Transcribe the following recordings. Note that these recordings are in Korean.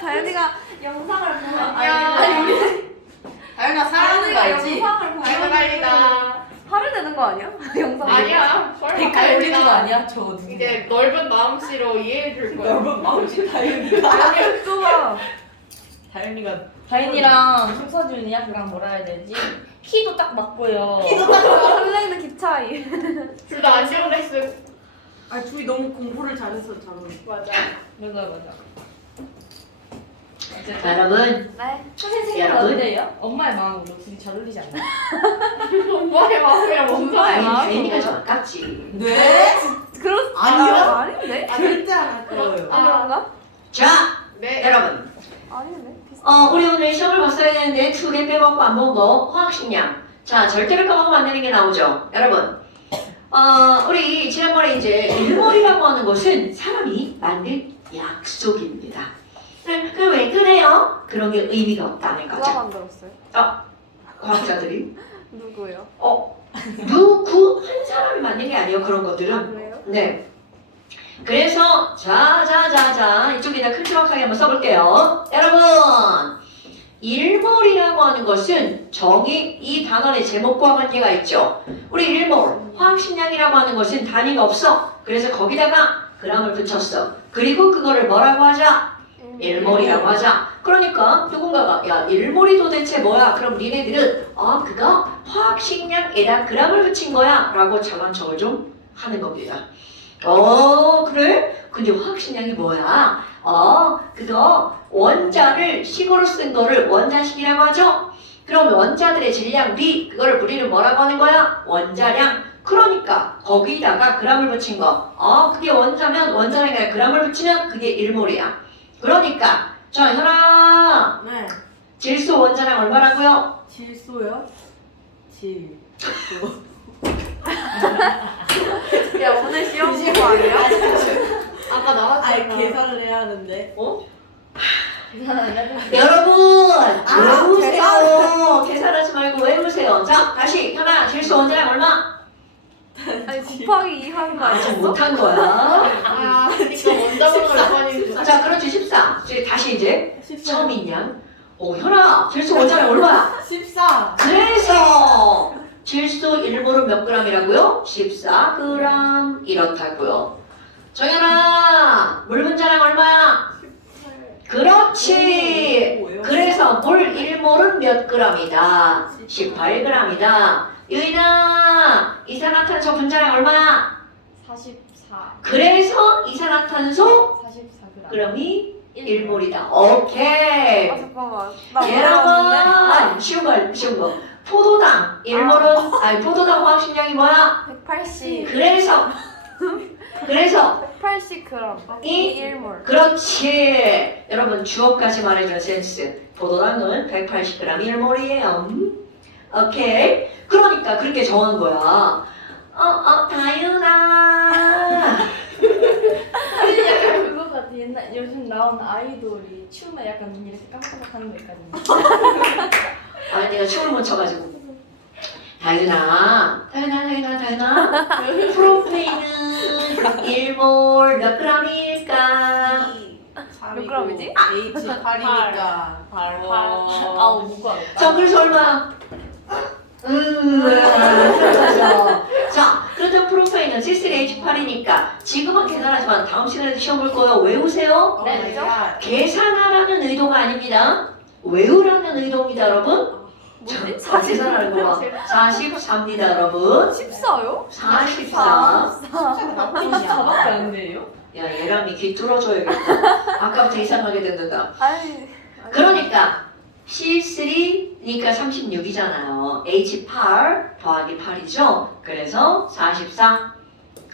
다현이가 영상을 보면 아니 우리 다현아 사랑하는 거 알지? 영상을 보면 달달이다. 화를 내는 거 아니야? 영상 아니야. 설마 댓글 올리는 거 다현이가 아니야? 저 누구? 이제 넓은 마음씨로 이해해줄 거야. 넓은 마음씨 다현이가 다현이 좁아. 다현이가 다인이랑 송서준이랑 뭐라 해야 되지? 키도 딱 맞고요. 설레이는 기 차이. 둘 다 안시오넥스. 아 둘이 너무 공부를 잘해서 잘 어울려. 맞아. 맞아. 자, 여러분, 네. 선생님 여러분. 어때요? 엄마의 마음으로 둘이 잘 어울리지 않나요? 엄마의 마음이랑 무슨 엄마의 상관이야? 마음. 다현이가 좀 아깝지. 네? 그런 아니요. 아닌데? 절대 안 할 거예요. 아 그런가? 자, 네. 여러분, 아닌데. 비슷. 우리 오늘 시험을 봤어야 되는데 2개 빼먹고 안 본 거, 화학식량. 자, 절대를 까먹으면 안 되는 게 나오죠. 여러분, 우리 지난번에 이제 일몰이라고 하는 것은 사람이 만든 약속입니다. 그럼 왜 그래요? 그런 게 의미가 없다는 누가 거죠. 만들었어요? 과학자들이. 누구요? 누구 한 사람이 만든 게 아니에요. 그런 아 것들은. 그래요? 네. 그래서 자자자자 이쪽에다 클트럭하게 한번 써볼게요. 여러분, 일몰이라고 하는 것은 정의 이 단원의 제목과 관계가 있죠. 우리 일몰 화학식량이라고 하는 것은 단위가 없어. 그래서 거기다가 그람을 붙였어. 그리고 그거를 뭐라고 하자? 일몰이라고 하자. 그러니까 누군가가 야 일몰이 도대체 뭐야? 그럼 니네들은 그거 화학식량에다 그람을 붙인 거야 라고 자만척을 좀 하는 겁니다. 그래? 근데 화학식량이 뭐야? 그거 원자를 식으로 쓴 거를 원자식이라고 하죠? 그럼 원자들의 질량 B 그거를 우리는 뭐라고 하는 거야? 원자량. 그러니까 거기다가 그람을 붙인 거. 그게 원자면 원자량에 그람을 붙이면 그게 일몰이야. 그러니까 자 현아 네. 질소 원자량 얼마라고요? 질소요? 질소. 야 오늘 시험 본 거 아니야? 아까 나왔잖아. 아니 계산을 해야 하는데. 여러분 외우세요. 계산. 계산하지 말고 외우세요. 자 다시 현아 질소 원자량 얼마? 아니 곱하기 2 하는 거 아직 아니었어? 못한 거야. 그러니까 원자번호 몇 번인지. 자 그렇지 14. 다시 이제 14. 처음인 양. 현아 질소 원자량 얼마야? 14. 그래서 질소 1몰은 몇 g이라고요? 14g 이렇다고요. 정연아 물 분자량 얼마야? 그렇지. 그래서 물 1몰은 몇 g이다? 18g이다. 유인아 이산화탄소 분자량 얼마야? 44. 그래서 이산화탄소 44g. g이 1몰이다. 오케이. 잠깐만. 나 몰랐는데. 여러분 쉬운 거. 포도당 1몰은 포도당 화학식량이 뭐야? 180. 그래서 180g. 이 1몰. 그렇지. 여러분 주어까지 말해줘 센스. 포도당은 180g 1몰이에요. 오케이. 그러니까 그렇게 정한 거야. 다윤아. 약간 그거 같아. 옛날 요즘 나온 아이돌이 춤에 약간 눈 이렇게 깜빡하는 거 있거든요. 내가 춤을 못 춰가지고. 다윤아. 프로페인은 1몰 몇 g일까? 몇 g이지? H8이니까 8. 아우 무거워. 자, 그래서 얼마? 그렇죠. 자, 그렇다면 프로페인은 C3H8이니까 지금은 계산하지만 다음 시간에도 시험 볼 거예요. 외우세요. 네, 계산하라는 의도가 아닙니다. 외우라는 의도입니다, 여러분. 뭐지? 자, 계산하는 거 봐. 44입니다, 여러분. 14요? 44. 44밖에 안 돼요? 야, 얘랑이 귀 뚫어줘야겠다. 아까부터 이상하게 듣는다. 아니. 그러니까 C3니까 36이잖아요. H8 더하기 8이죠. 그래서 44.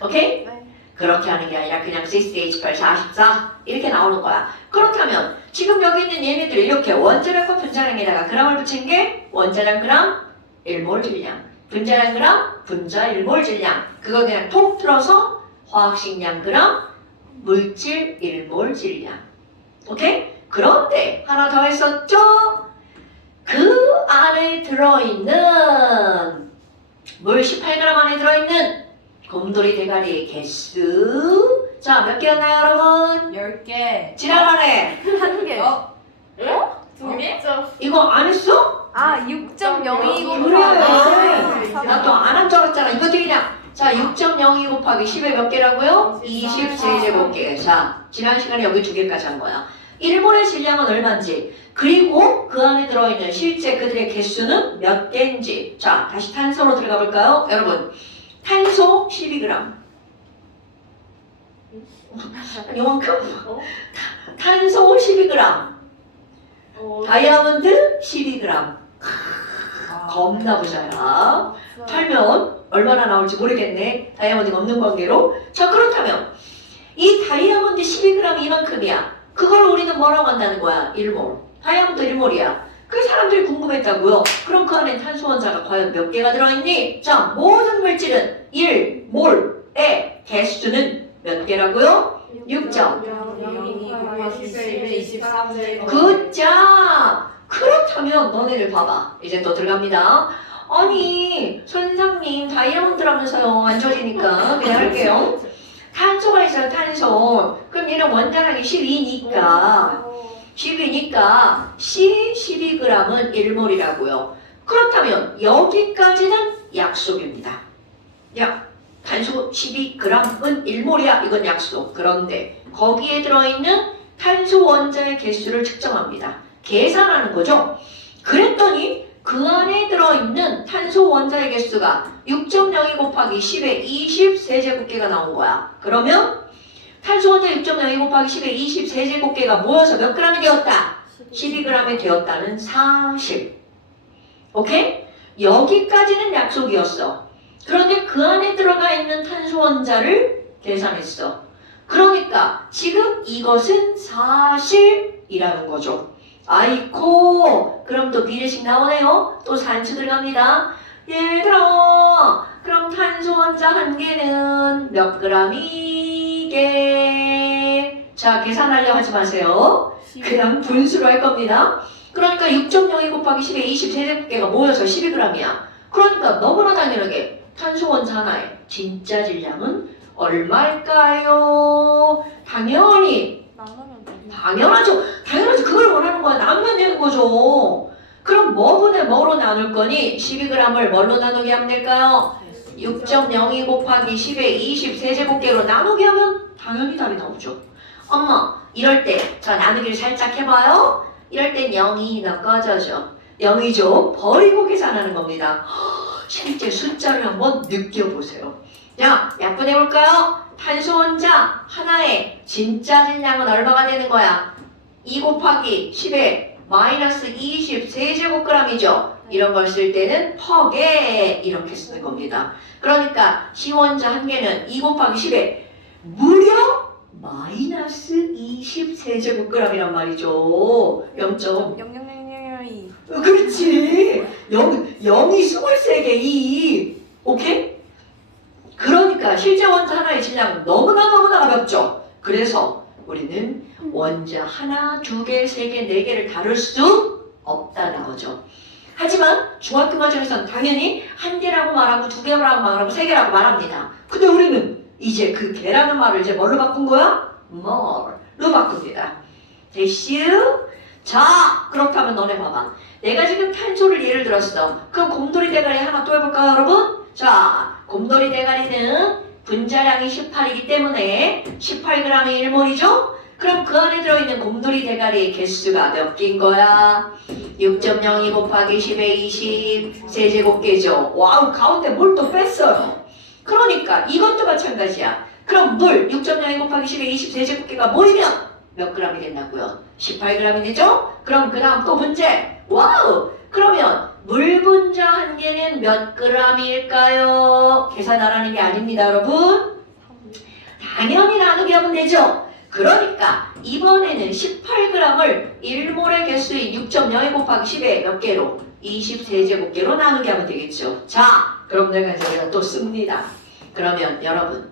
오케이? 네. 그렇게 하는 게 아니라 그냥 C3H8 44 이렇게 나오는 거야. 그렇다면 지금 여기 있는 얘네들 이렇게 원자량과 분자량에다가 그람을 붙인 게 원자량 그람 1몰 질량, 분자량 그람 분자 1몰 질량. 그거 그냥 톡 틀어서 화학식량 그람 물질 1몰 질량. 오케이? 그런데 하나 더 했었죠? 그 안에 들어있는 물 18g 안에 들어있는 곰돌이 대가리의 개수 자 몇 개였나요 여러분? 개. 지랄하네. 한 개. 두 개? 이거 안 했어? 아, 6.02 그래. 곱하기 나 또 안 한 줄 알았잖아. 이거 어떻게 그냥. 자, 6.02 곱하기 10에 몇 개라고요? 20세제곱개. 자, 지난 시간에 여기 두 개까지 한 거야. 1몰의 질량은 얼마인지, 그리고 그 안에 들어있는 실제 그들의 개수는 몇 개인지. 자, 다시 탄소로 들어가 볼까요? 여러분, 탄소 12g. 요만큼? 탄소 12g. 다이아몬드 12g. 겁나 부자야. 팔면 얼마나 나올지 모르겠네. 다이아몬드가 없는 관계로. 자, 그렇다면 이 다이아몬드 12g 이만큼이야. 그걸 우리는 뭐라고 한다는 거야? 1몰. 다이아몬드 1몰이야. 그 사람들이 궁금했다고요. 그럼 그 안에 탄소 원자가 과연 몇 개가 들어있니? 자, 모든 물질은 1몰의 개수는 몇 개라고요? 23제. 굿자! 그렇다면 너네들 봐봐. 이제 또 들어갑니다. 아니, 선생님 다이아몬드라면서요. 안 져지니까 그냥 할게요. 탄소가 있어요, 탄소. 그럼 얘는 원자량이 12니까 C 12g은 1몰이라고요. 그렇다면 여기까지는 약속입니다. 야, 탄소 12g은 1몰이야. 이건 약속. 그런데 거기에 들어있는 탄소 원자의 개수를 측정합니다. 계산하는 거죠. 그랬더니 그 안에 들어있는 탄소 원자의 개수가 6.02 곱하기 10의 20세제곱개가 나온 거야. 그러면 탄소 원자 6.02 곱하기 10의 20세제곱개가 모여서 몇 g이 되었다? 12g이 되었다는 사실. 오케이? 여기까지는 약속이었어. 그런데 그 안에 들어가 있는 탄소 원자를 계산했어. 그러니까 지금 이것은 사실이라는 거죠. 아이코, 그럼 또 비례식 나오네요. 또 산수 들어갑니다. 얘들아, 그럼 탄소 원자 한 개는 몇 g이게? 자, 계산하려 하지 마세요. 그냥 분수로 할 겁니다. 그러니까 6.02 곱하기 10의 20세제곱개가 모여서 12g이야. 그러니까 너무나 당연하게 탄소 원자 하나의 진짜 질량은 얼마일까요? 당연히 나누면 돼. 당연하죠. 그걸 원하는 거야. 나누면 되는 거죠. 그럼 뭐분의 뭐로 나눌 거니? 12g을 뭘로 나누게 하면 될까요? 6.02 곱하기 10의 20세제곱개로 나누게 하면 당연히 답이 나오죠. 엄마, 이럴 때 자 나누기를 살짝 해봐요. 이럴 땐 0이 꺼져져. 0이죠. 버리고 계산하는 겁니다. 실제 숫자를 한번 느껴보세요. 자, 약분해볼까요? 탄소 원자 하나의 진짜 질량은 얼마가 되는 거야? 2 곱하기 10의 마이너스 20세제곱g이죠. 이런 걸 쓸 때는 퍽에 이렇게 쓰는 겁니다. 그러니까 C 원자 한 개는 2 곱하기 10의 무려 마이너스 20세제곱g이란 말이죠. 0.00002. 그렇지. 0이 23개 2. 오케이? 그러니까 실제 원자 하나의 질량은 너무나 가볍죠. 그래서 우리는 원자 하나, 두 개, 세 개, 네 개를 다룰 수 없다는 거죠. 하지만 중학교 과정에서는 당연히 한 개라고 말하고 두 개라고 말하고 세 개라고 말합니다. 근데 우리는 이제 그 개라는 말을 이제 뭘로 바꾼 거야? more로 바꿉니다. 됐슈? 자, 그렇다면 너네 봐봐. 내가 지금 탄소를 예를 들었어. 그럼 곰돌이 대가리 하나 또 해볼까요, 여러분? 자, 곰돌이 대가리는 분자량이 18이기 때문에 18g이 1몰이죠? 그럼 그 안에 들어있는 곰돌이 대가리의 개수가 몇 개인 거야? 6.02 곱하기 10의 20 세제곱개죠. 와우, 가운데 뭘 또 뺐어요. 그러니까 이것도 마찬가지야. 그럼 물 6.02 곱하기 10의 20 세제곱개가 모이면 몇 g이 된다고요? 18g이 되죠? 그럼 그 다음 또 문제. 와우! 그러면 물 분자 한 개는 몇 g일까요? 계산하라는 게 아닙니다, 여러분. 당연히 나누기 하면 되죠. 그러니까 이번에는 18g을 1몰의 개수인 6.02 곱하기 10의 몇 개로? 20세제곱개로 나누게 하면 되겠죠. 자, 그럼 내가 이제 또 씁니다. 그러면 여러분,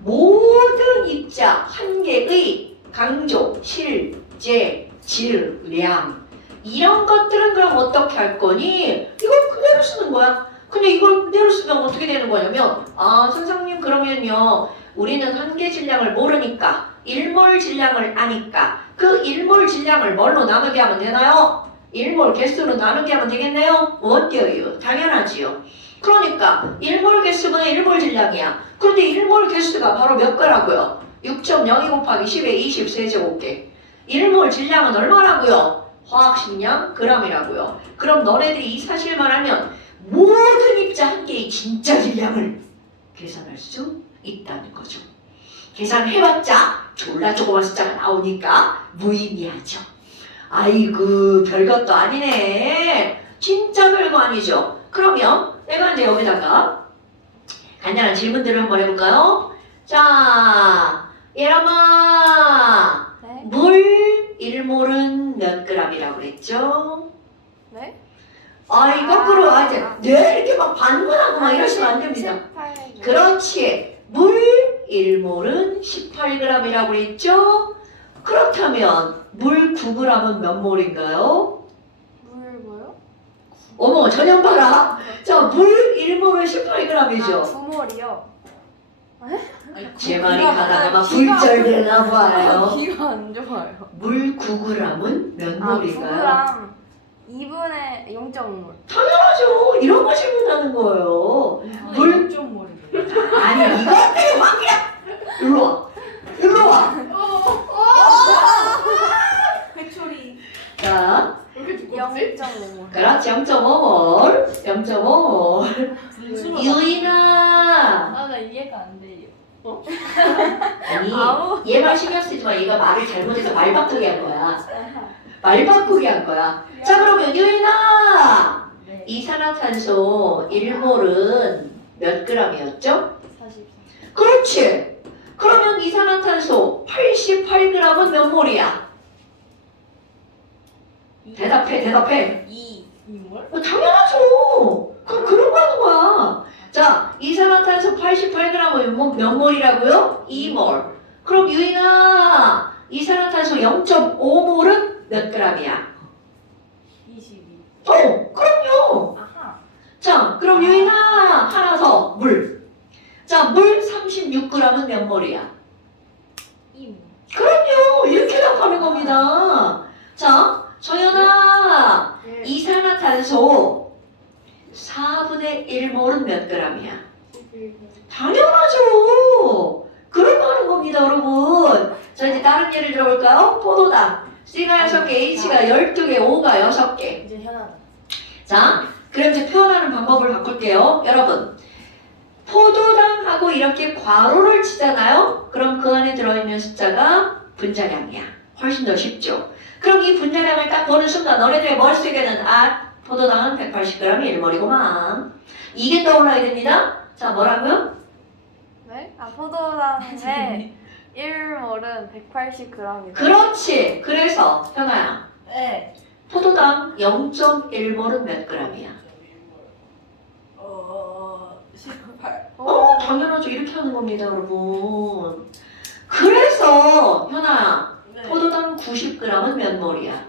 모든 입자 한 개의 강조, 실제, 질량 이런 것들은 그럼 어떻게 할 거니? 이걸 그대로 쓰는 거야. 근데 이걸 그대로 쓰면 어떻게 되는 거냐면, 아, 선생님 그러면요, 우리는 한계 질량을 모르니까 1몰 질량을 아니까 그 1몰 질량을 뭘로 나누게 하면 되나요? 1몰 개수로 나누게 하면 되겠네요? 어때요? 당연하지요. 그러니까 1몰 개수분의 1몰 질량이야. 그런데 1몰 개수가 바로 몇 거라고요? 6.02 곱하기 10의 20 세제곱계. 1몰 질량은 얼마라고요? 화학식량 g이라고요. 그럼 너네들이 이 사실만 알면 모든 입자 한 개의 진짜 질량을 계산할 수 있다는 거죠. 계산해봤자 졸라 조그만 숫자가 나오니까 무의미하죠. 아이고 별것도 아니네. 진짜 별거 아니죠. 그러면 내가 이제 여기다가 간단한 질문들을 한번 해볼까요? 자, 얘람아, 네? 물 1몰은 몇 g이라고 그랬죠? 네? 아이 거꾸로 이제 네 이렇게 막 반문하고 막 이러시면 안 됩니다. 18. 그렇지. 물 1몰은 18g이라고 그랬죠? 그렇다면 물 9g은 몇 몰인가요? 물 뭐요? 어머 전형 봐라. 자, 물 1몰은 18g이죠. 9몰이요. 제 말이 가다가 아, 귀가- 불절되나 봐요. 기가 안 좋아요. 물 9g은 몇 아, 몰일까요? 9g 2분의 0.5몰. 당연하죠. 이런 거 질문하는 거예요. 물- 좀 모르겠네. 아니 이것들이 막 그냥 일로 와. 일로 와. 회초리. 자, 왜 이렇게 두껍지? 0.5몰. 그렇지. 0.5몰. 0.5몰. 분수로. 유인아. 나 이해가 안 돼요. 아니 아우. 얘 말 신경 쓰지 마. 얘가 말을 잘못해서 말 바꾸게 한 거야. 말 바꾸게 한 거야. 자, 그러면 유인아. 네. 이산화탄소 1몰은 몇 g이었죠? 44. 그렇지. 그러면 이산화탄소 88g은 몇 몰이야? 대답해. 2몰? 당연하죠. 그럼 그런 거 하는 거야. 자, 이산화탄소 88g은 몇 몰이라고요? 2몰. 그럼 유인아, 이산화탄소 0.5몰은 몇 g이야? 22. 그럼요. 아하. 자, 그럼 유인아, 하나 더, 물. 자, 물 36g은 몇 몰이야? 2몰. 그럼요. 이렇게 답하는 겁니다. 자, 정연아, 네. 이산화탄소 4분의 1몰은 몇 g이야? 당연하죠. 그런 거 하는 겁니다, 여러분. 자, 이제 다른 예를 들어볼까요? 포도당. C가 6개, H가 12개, O가 6개. 이제 현아. 자, 그럼 이제 표현하는 방법을 바꿀게요. 여러분, 포도당하고 이렇게 괄호를 치잖아요? 그럼 그 안에 들어있는 숫자가 분자량이야. 훨씬 더 쉽죠? 그럼 이 분자량을 딱 보는 순간 너네들의 머릿속에는 포도당은 180g이 1몰이구만. 이게 떠올라야 됩니다. 자, 뭐라고요? 네? 포도당의 1몰은 180g이다. 그렇지. 그래서 현아야, 네. 포도당 0.1몰은 몇 g이야? 18. 당연하죠. 이렇게 하는 겁니다, 여러분. 그래서 현아야, 네. 포도당 90g은 몇 몰이야?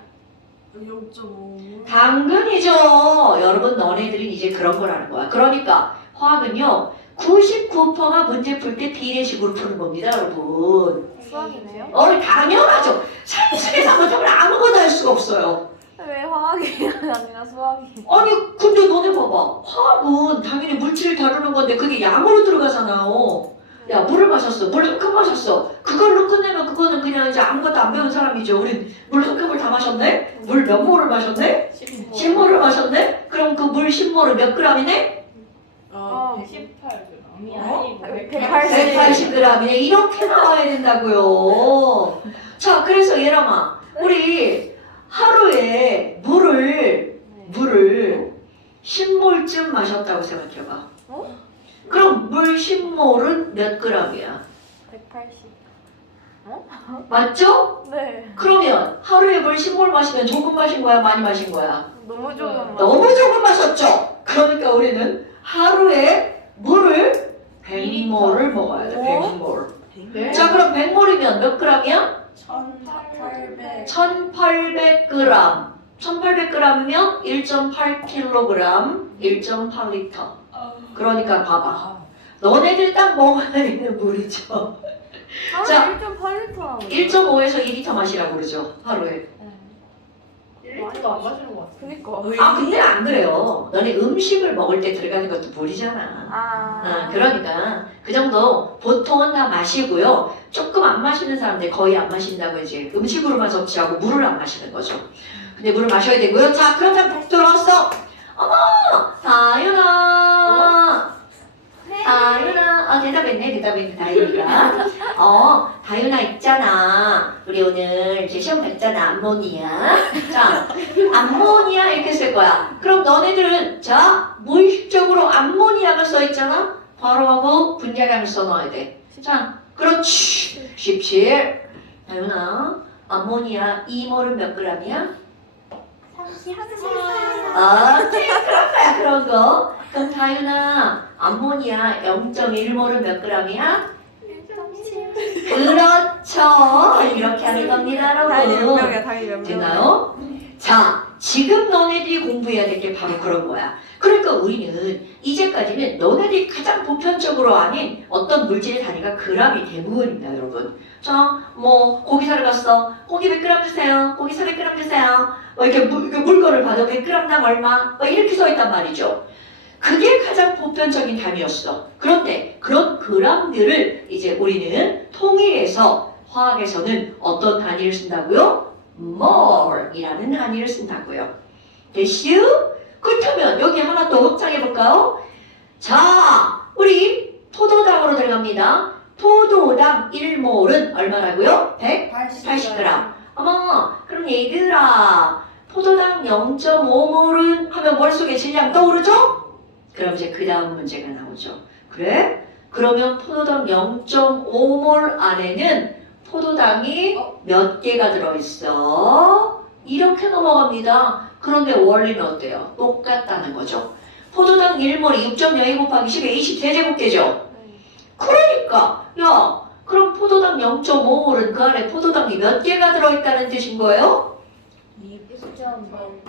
0.5몰. 당근이죠. 여러분, 너네들은 이제 그런 거라는 거야. 그러니까 화학은요, 99%가 문제 풀 때 비례식으로 푸는 겁니다, 여러분. 수학이네요? 당연하죠. 산수에서 못하면 아무것도 할 수가 없어요. 왜 화학이 아니라 수학이? 아니, 근데 너네 봐봐. 화학은 당연히 물질을 다루는 건데 그게 양으로 들어가잖아요. 야, 물을 마셨어. 물 한 컵 마셨어. 그걸로 끝내면 그거는 그냥 이제 아무것도 안 배운 사람이죠. 우린 물 한 컵을 다 마셨네? 물 몇 몰을 마셨네? 10몰을 마셨네? 그럼 그 물 10몰은 몇 g이네? 118g이 아니고 180g이네. 이렇게 나와야 된다고요. 자, 그래서 얘람아, 우리 하루에 물을 10몰쯤 마셨다고 생각해봐. 그럼 물 10몰은 몇 g이야? 180. 맞죠? 네. 그러면 하루에 물 10몰 마시면 조금 마신 거야? 많이 마신 거야? 너무 조금 너무 조금 마셨죠? 그러니까 우리는 하루에 물을 100몰을 먹어야 돼. 100몰. 자, 그럼 100몰이면 몇 g이야? 1800. 1800g. 1800g이면 1.8kg, 1.8L. 그러니까 봐봐. 너네들 딱 먹어야 되는 물이죠. 자, 하루에 1.8리터 나오는 1.5에서 2리터 마시라고 그러죠. 하루에. 1리터도 안 마시는 것 같아. 그니까. 아, 근데 안 그래요. 너네 음식을 먹을 때 들어가는 것도 물이잖아. 아. 그러니까 그 정도 보통은 다 마시고요. 조금 안 마시는 사람들 거의 안 마신다고 이제 음식으로만 섭취하고 물을 안 마시는 거죠. 근데 물을 마셔야 되고요. 자, 그럼 다시 돌아왔어. 어머, 다윤아. 다윤아, 대답했네, 다윤이가. 다윤아 있잖아. 우리 오늘 이제 시험 봤잖아, 암모니아. 자, 암모니아 이렇게 쓸 거야. 그럼 너네들은 자, 무의식적으로 암모니아가 써 있잖아. 바로 하고 분자량을 써넣어야 돼. 자, 그렇지. 17. 다윤아, 암모니아 2몰은 몇 g이야? 30. 그런 거야, 그런 거. 그럼 다윤아, 암모니아 0.1몰은 몇 g이야? 1.7. 그렇죠. 이렇게 하는 겁니다, 당연히 몇 여러분. 명이야, 당연히 몇 명. 됐나요? 자, 지금 너네들이 공부해야 될 게 바로 그런 거야. 그러니까 우리는 이제까지는 너네들이 가장 보편적으로 아는 어떤 물질의 단위가 g이 대부분입니다, 여러분. 자, 뭐 고기 사러 갔어. 고기 100g 주세요. 고기 400g 주세요. 뭐 이렇게 물건을 봐도 100g당 얼마? 뭐 이렇게 써 있단 말이죠. 그게 가장 보편적인 단위였어. 그런데 그런 g들을 이제 우리는 통일해서 화학에서는 어떤 단위를 쓴다고요? mole이라는 단위를 쓴다고요. 됐슈? 그렇다면 여기 하나 더 확장해볼까요? 자, 우리 포도당으로 들어갑니다. 포도당 1몰은 얼마라고요? 180g. 어머, 그럼 얘들아, 포도당 0.5몰은 하면 머릿속에 질량 떠오르죠? 그럼 이제 그 다음 문제가 나오죠. 그래? 그러면 포도당 0.5몰 안에는 포도당이 몇 개가 들어있어? 이렇게 넘어갑니다. 그런데 원리는 어때요? 똑같다는 거죠. 포도당 1몰이 6.02 곱하기 10의 20세제곱계죠? 그러니까 야, 그럼 포도당 0.5몰은 그 안에 포도당이 몇 개가 들어있다는 뜻인 거예요?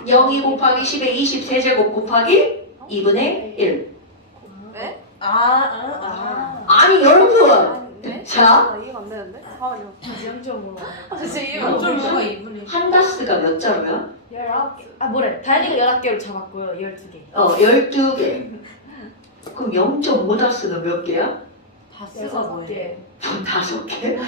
02 곱하기 10의 20세제곱 곱하기 2분의 1. 네? 아니 여러분, 아닌데? 자, 나 이해가 안 되는데? 잠깐만요. 0.5로. 아, 진짜 이해가 안 좀 돼. 누가 이분이. 한 다스가 몇 자루야? 19개. 아, 뭐래. 다현이가 11개로 잡았고요. 12개. 12개. 그럼 0.5 다스는 몇 개야? 다스가 뭐예요? 5개?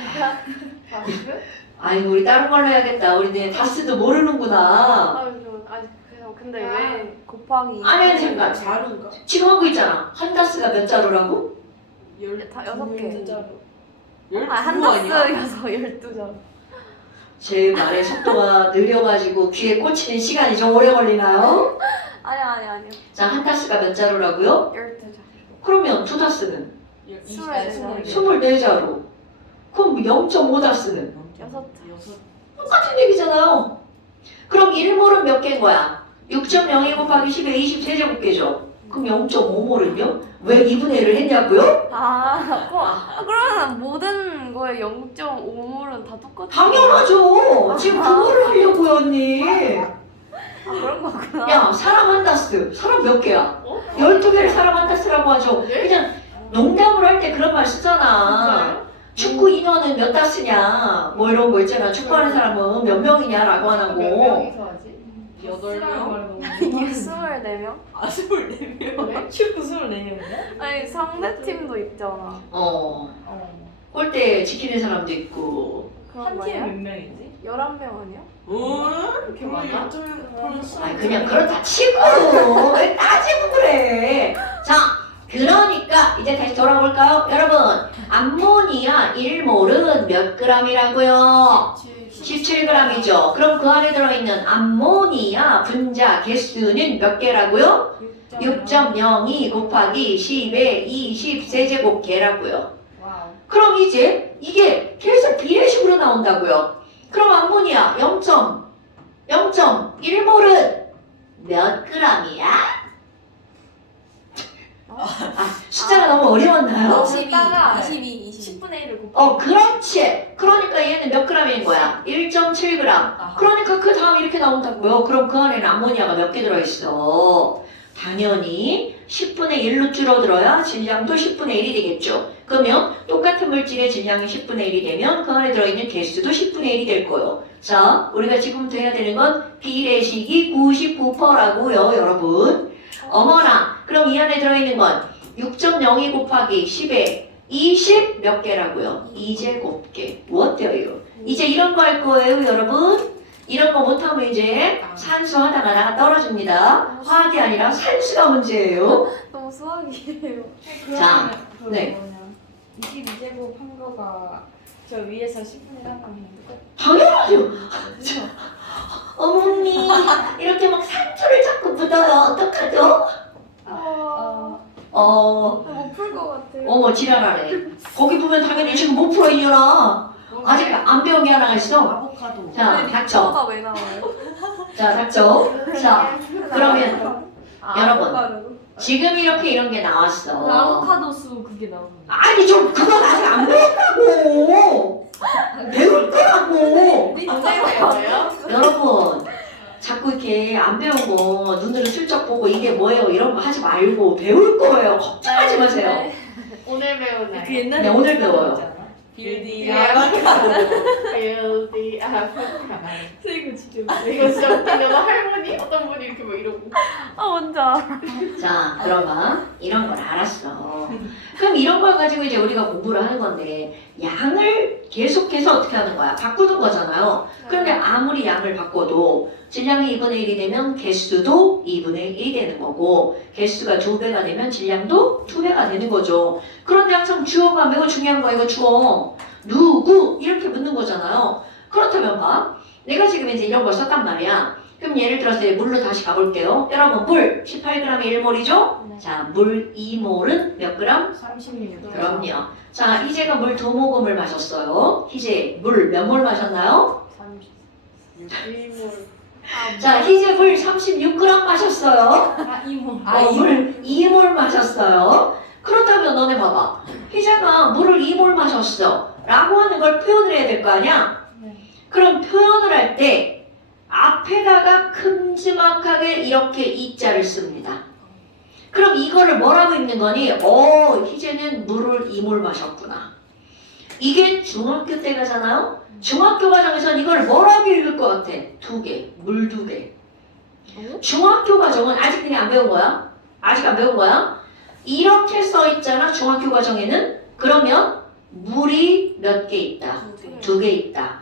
다스? 아니 우리 다른 걸로 해야겠다. 우리 다스도 모르는구나. 아니, 그래서 근데 왜 곱하기 아니 잠깐. 자루인가? 지금 하고 있잖아. 한 다스가 몇 자루라고? 다 6개. 자루. 한 다스여서 12점. 제 말의 속도가 느려가지고 귀에 꽂히는 시간이 좀 오래 걸리나요? 아니요. 자, 한 다스가 몇 자루라고요? 12점. 그러면 두 다스는 24. 24자루. 그럼 0.5 다스는 6점. 똑같은 얘기잖아요. 그럼 1몰은 몇 개인 거야? 6.02 곱하기 10의 20세제곱계죠. 그럼 0.5몰은요? 왜 2분의 1을 했냐고요? 그러면 모든 거에 0.5몰은 다 똑같아. 당연하죠. 지금 그거를 하려고요, 언니. 그런 거구나. 야, 사람 한 다스. 사람 몇 개야? 12개를 사람 한 다스라고 하죠. 그냥 농담을 할 때 그런 말 쓰잖아. 축구 인원은 몇 다스냐. 뭐 이런 거 있잖아. 축구하는 사람은 몇 명이냐라고 안 하고. 하지? 8명? 이게 24명? 아 24명? 축구 24명이야? 아니 상대팀도 있잖아. 골대 지키는 사람도 있고. 그런 한 팀에 거야? 몇 명이지? 11명 아니야? 이렇게 많아? 아니 그냥 그렇다 치고 왜 따지고 그래. 자, 그러니까 이제 다시 돌아볼까요? 여러분, 암모니아 1몰은 몇 g이라고요? 17g이죠. 그럼 그 안에 들어있는 암모니아 분자 개수는 몇 개라고요? 6.02 곱하기 10의 20세제곱계라고요. 와우. 그럼 이제 이게 계속 비례식으로 나온다고요. 그럼 암모니아 0.1몰은 몇 g이야? 숫자가 너무 어려웠나요? 22, 10분의 1을 곱하기. 그렇지. 그러니까 얘는 몇 g인 거야? 1.7g. 그러니까 그 다음 이렇게 나온다고요. 그럼 그 안에는 암모니아가 몇 개 들어있어? 당연히 10분의 1로 줄어들어야 질량도 10분의 1이 되겠죠. 그러면 똑같은 물질의 질량이 10분의 1이 되면 그 안에 들어있는 개수도 10분의 1이 될 거예요. 자, 우리가 지금부터 해야 되는 건 비례식이 99%라고요, 여러분. 어머나, 그럼 이 안에 들어있는 건 6.02 곱하기 10에 20 몇 개라고요? 2제곱개. 어때요? 이제 이런 거 할 거예요, 여러분. 이런 거 못하면 이제 산수 하다가 나가 떨어집니다. 화학이 아니라 산수가 문제예요. 너무 수학이에요. 자, 그러면 네. 22제곱 한 거가 저 위에서 10분의 1 하면 당연하죠. 어머니, 이렇게 막 산수를 자꾸 묻어요. 어떡하죠? 못 풀 것 같아요. 어머, 지랄하네. 거기 보면 당연히 지금 못 풀어, 이년아. 아직 안 배운 게 하나가 있어. 아보카도. 자, 닥쳐. 뭐가 왜 나와요? 자, 닥쳐. 자, 그러면 여러분. 아보카도. 지금 이렇게 이런 게 나왔어. 아보카도 수 그게 나오는 거. 아니, 좀 그건 아직 안 배웠다고. 배울 거라고. 언제 배워요? 여러분, 자꾸 이렇게 안 배운 거 눈으로 슬쩍 보고 이게 뭐예요 이런 거 하지 말고 배울 거예요. 걱정하지 마세요. 오늘 배우나요? 그 옛날에 네, 오늘 배워요. 빌디. 빌디 아보카도. 이거 진짜 이거 진짜 웃기네. 너 할머니 어떤 분이 이렇게 막 이러고. 뭔지 알아. 자, 그러면 이런 걸 알았어. 그럼 이런 걸 가지고 이제 우리가 공부를 하는 건데 양을 계속해서 어떻게 하는 거야? 바꾸는 거잖아요. 그런데 아무리 양을 바꿔도 질량이 2분의 1이 되면 개수도 2분의 1이 되는 거고 개수가 2배가 되면 질량도 2배가 되는 거죠. 그런데 항상 주어가 매우 중요한 거야. 이거 주어. 누구? 이렇게 묻는 거잖아요. 그렇다면 봐. 내가 지금 이제 이런 걸 썼단 말이야. 그럼 예를 들어서 물로 다시 가볼게요. 여러분 물 18g에 1몰이죠? 네. 자, 물 2몰은 몇 그램? 36. 그럼요. 자, 희재가 물 2모금을 마셨어요. 희재 물 몇 몰 마셨나요? 1몰. 자, 희재 물 36g 마셨어요. 아 이모. 물 2몰 마셨어요. 그렇다면 너네 봐봐. 희재가 물을 2몰 마셨어. 라고 하는 걸 표현을 해야 될 거 아니야? 네. 그럼 표현을 할 때 앞에다가 큼지막하게 이렇게 이자를 씁니다. 그럼 이거를 뭐라고 읽는 거니? 희재는 물을 2몰 마셨구나. 이게 중학교 때 가잖아요? 중학교 과정에서는 이걸 뭐라고 읽을 것 같아? 2개, 물 2개. 중학교 과정은 아직 그냥 안 배운 거야? 아직 안 배운 거야? 이렇게 써 있잖아, 중학교 과정에는. 그러면 물이 몇 개 있다? 2개 있다.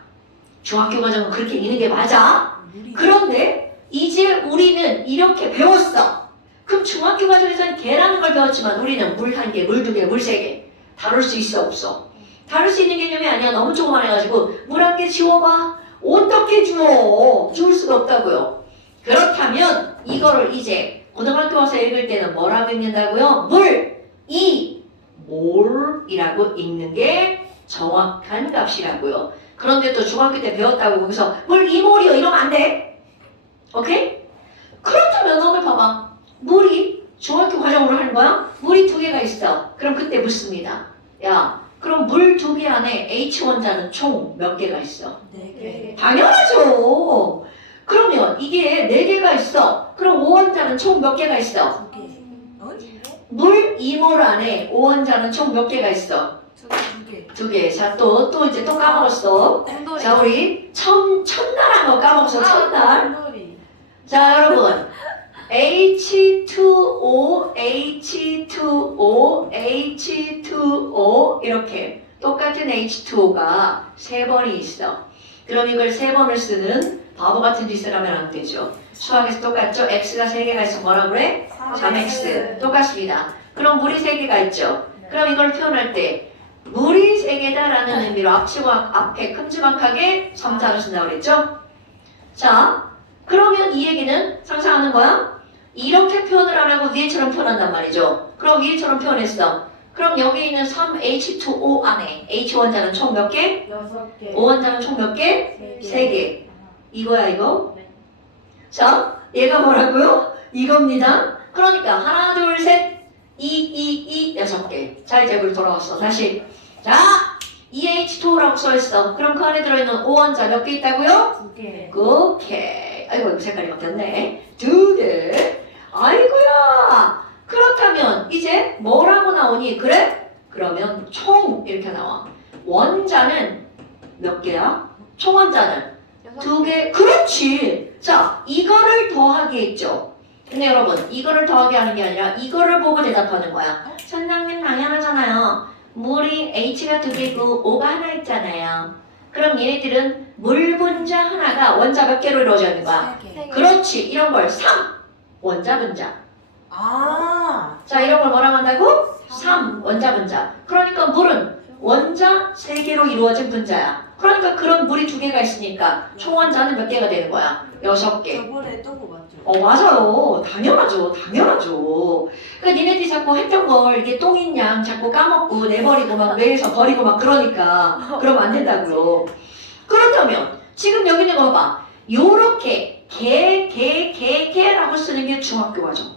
중학교 과정은 그렇게 읽는 게 맞아. 그런데 이제 우리는 이렇게 배웠어. 그럼 중학교 과정에서는 개라는 걸 배웠지만 우리는 물 1개, 물 2개, 물 3개 다룰 수 있어 없어? 다룰 수 있는 개념이 아니야. 너무 조그만해가지고 물 1개 지워봐. 어떻게 주워? 지울 수가 없다고요. 그렇다면 이거를 이제 고등학교 와서 읽을 때는 뭐라고 읽는다고요? 물 2몰이라고 읽는 게 정확한 값이라고요. 그런데 또 중학교 때 배웠다고 거기서 물 2몰이요 이러면 안 돼. 오케이? 그렇다면 너는 봐봐. 물이 중학교 과정으로 하는 거야? 물이 2개가 있어. 그럼 그때 묻습니다. 야, 그럼 물 2개 안에 H1자는 총 몇 개가 있어? 4개. 당연하죠. 그러면 이게 4개가 있어. 그럼 O1자는 총 몇 개가 있어? 2개. 물 2몰 안에 O1자는 총 몇 개가 있어? 2개. 2개. 자, 또 이제 또 까먹었어. 자, 우리 첫날 한거 까먹었어. 첫날. 놀이. 자, 여러분. H2O, H2O, H2O 이렇게 똑같은 H2O가 3번이 있어. 그럼 이걸 3번을 쓰는 바보 같은 짓을 하면 안 되죠. 수학에서 똑같죠? X가 3개가 있어 뭐라 그래? 3X. 똑같습니다. 그럼 물이 3개가 있죠. 그럼 이걸 표현할 때 물이 3개다라는 의미로 앞치고 앞에 큼지막하게 성자를 쓴다고 그랬죠? 자, 그러면 이 얘기는 상상하는 거야? 이렇게 표현을 안 하고 위에처럼 표현한단 말이죠. 그럼 위에처럼 표현했어. 그럼 여기 있는 3H2O 안에 H1자는 총 몇 개? 6개. O1자는 총 몇 개? 3개. 이거야 이거? 네. 자, 얘가 뭐라고요? 이겁니다. 그러니까 하나, 둘, 셋, 6개. 자, 이제 우리 돌아왔어. 다시. 자, EH2O라고 써있어. 그럼 그 안에 들어있는 O1자 몇 개 있다고요? 2개. 오케이. 아이고, 색깔이 바뀌었네. 2개. 아이고야. 그렇다면 이제 뭐라고 나오니? 그래? 그러면 총 이렇게 나와. 원자는 몇 개야? 총 원자는 2개. 그렇지. 자, 이거를 더하기 했죠. 근데 여러분, 이거를 더하기 하는 게 아니라 이거를 보고 대답하는 거야. 선생님 당연하잖아요. 물이 H가 2개고 O가 하나 있잖아요. 그럼 얘네들은 물 분자 하나가 원자 몇 개로 이루어져 있는 거야? 3개. 그렇지. 이런 걸 3. 원자 분자. 아. 자, 이런 걸 뭐라고 한다고? 3. 원자 분자. 그러니까 물은 원자 3개로 이루어진 분자야. 그러니까 그런 물이 2개가 있으니까 총 원자는 몇 개가 되는 거야? 6개. 저번에 또거 맞죠? 맞아요. 당연하죠. 당연하죠. 그러니까 니네들이 자꾸 했던 걸 이게 똥인 양 자꾸 까먹고 내버리고 막 뇌에서 버리고 막 그러니까 그러면 안 된다고요. 그렇다면 지금 여기 있는 거 봐봐. 요렇게 개라고 쓰는 게 중학교 과정.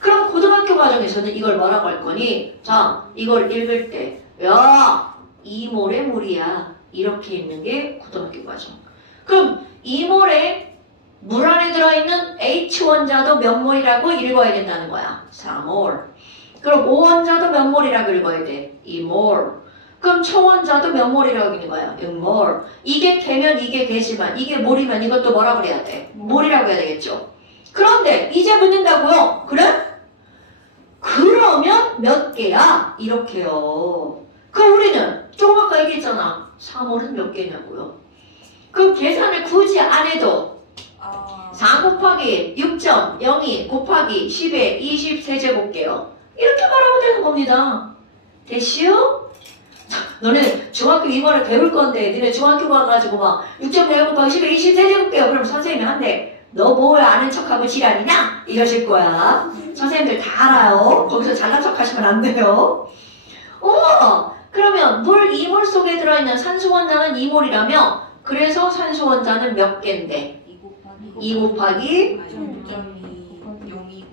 그럼 고등학교 과정에서는 이걸 뭐라고 할 거니? 자, 이걸 읽을 때 야, 이몰의 물이야. 이렇게 있는 게 고등학교 과정. 그럼 이몰에 물 안에 들어있는 H 원자도 몇 몰이라고 읽어야 된다는 거야. 4몰. 그럼 O 원자도 몇 몰이라고 읽어야 돼? 2몰. 그럼 총 원자도 몇 몰이라고 읽는 거야? 6몰. 이게 개면 이게 개지만 이게 몰이면 이것도 뭐라 그래야 돼? 몰이라고 해야 되겠죠. 그런데 이제 묻는다고요? 그래? 그러면 몇 개야? 이렇게요. 그럼 우리는 조금 아까 얘기했잖아. 3몰은 몇 개냐고요. 그 계산을 굳이 안 해도 4 곱하기 6.02 곱하기 10의 20 세제곱게요. 이렇게 말하면 되는 겁니다. 됐시요? 너네 중학교 2번을 배울 건데 너네 중학교 가가지고 막 6.02 곱하기 10의 20 세제곱게요. 그럼 선생님이 한대. 너 뭘 아는 척하고 지랄이냐? 이러실 거야. 선생님들 다 알아요. 거기서 잘난 척 하시면 안 돼요. 그러면 물 2몰 속에 들어있는 산소 원자는 2몰이라며 그래서 산소 원자는 몇 개인데? 2 곱하기 0.2 곱하기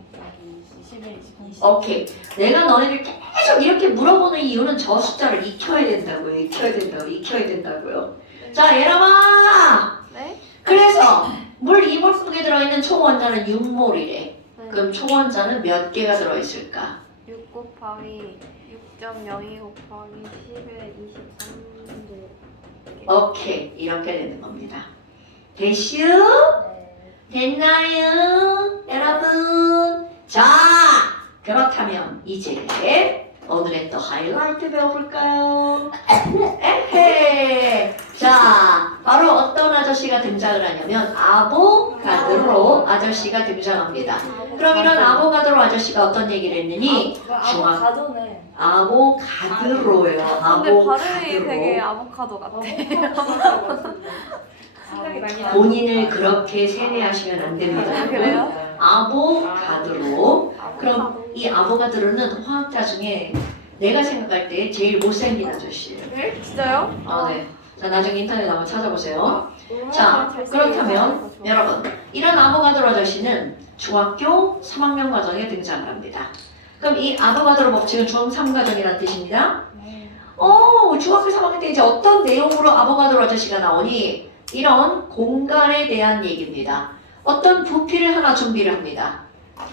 10에 20. 오케이. 내가 너네들 계속 이렇게 물어보는 이유는 저 숫자를 익혀야 된다고요. 익혀야 된다고요. 자, 얘랑아. 네? 그래서 물 2몰 속에 들어있는 총 원자는 6몰이래. 네. 그럼 총 원자는 몇 개가 들어있을까? 6 곱하기 6.02 곱하기 10에 23대. 오케이. 이렇게 되는 겁니다. 됐슈? 됐나요? 여러분? 자, 그렇다면 이제 오늘의 또 하이라이트 배워볼까요? 에헤. 자, 바로 어떤 아저씨가 등장을 하냐면 아보가드로 아저씨가 등장합니다. 그럼 이런 아보가드로 아저씨가 어떤 얘기를 했느니? 아보가도네. 아보가드로예요. 근데 발음이 되게 아보가드로. 아보카도 같아. 생각이 많이 나. 본인을 그렇게 세뇌하시면 안 됩니다. 아, 그래요? 아보가드로. 그럼 이 아보가드로는 화학자 중에 내가 생각할 때 제일 못생긴 아저씨예요. 네? 진짜요? 아, 네. 자, 나중에 인터넷 한번 찾아보세요. 자, 그렇다면 여러분, 이런 아보가드로 아저씨는 중학교 3학년 과정에 등장을 합니다. 그럼 이 아보가드로 법칙은 중학 3과정이라는 뜻입니다. 중학교 3학년 때 이제 어떤 내용으로 아보가드로 아저씨가 나오니? 이런 공간에 대한 얘기입니다. 어떤 부피를 하나 준비를 합니다.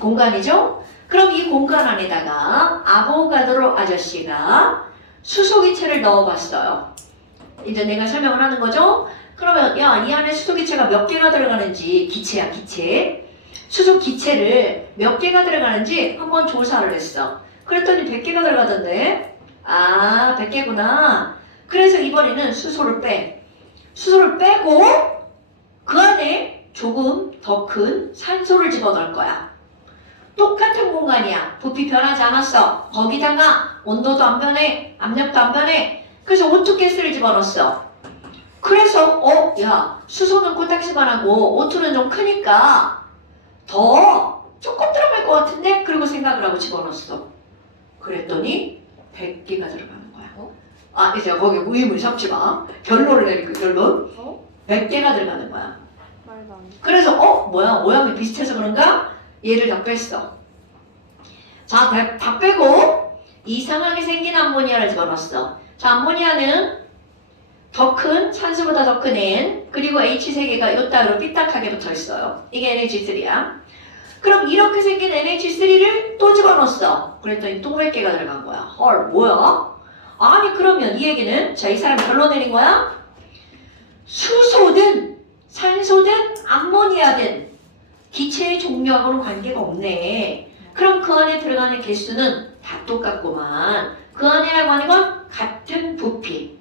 공간이죠? 그럼 이 공간 안에다가 아보가드로 아저씨가 수소기체를 넣어봤어요. 이제 내가 설명을 하는 거죠? 그러면 야, 이 안에 수소기체가 몇 개가 들어가는지, 기체야, 기체. 수소기체를 몇 개가 들어가는지 한번 조사를 했어. 그랬더니 100개가 들어가던데? 아, 100개구나. 그래서 이번에는 수소를 빼고 그 안에 조금 더 큰 산소를 집어넣을 거야. 똑같은 공간이야. 부피 변하지 않았어. 거기다가 온도도 안 변해. 압력도 안 변해. 그래서 O2가스를 집어넣었어. 그래서 야, 수소는 코딱지만 하고 O2는 좀 크니까 더 조금 들어갈 것 같은데? 그리고 생각을 하고 집어넣었어. 그랬더니 100개가 들어가는 거야. 이제 거기 의문을 삼지 마. 결론을 내리고 결론. 100개가 들어가는 거야. 말도 안 돼. 그래서 뭐야 모양이 비슷해서 그런가? 얘를 다 뺐어. 자, 다 빼고 이상하게 생긴 암모니아를 집어넣었어. 자, 암모니아는 더 큰, 산소보다 더 큰 N, 그리고 H3개가 요 따위로 삐딱하게 붙어 있어요. 이게 NH3야. 그럼 이렇게 생긴 NH3를 또 집어넣었어. 그랬더니 또 몇 개가 들어간 거야. 헐, 뭐야? 아니 그러면 이 얘기는 자, 이 사람 결론 내린 거야? 수소든 산소든 암모니아든 기체의 종류하고는 관계가 없네. 그럼 그 안에 들어가는 개수는 다 똑같구만. 그 안에라고 하는 건 같은 부피.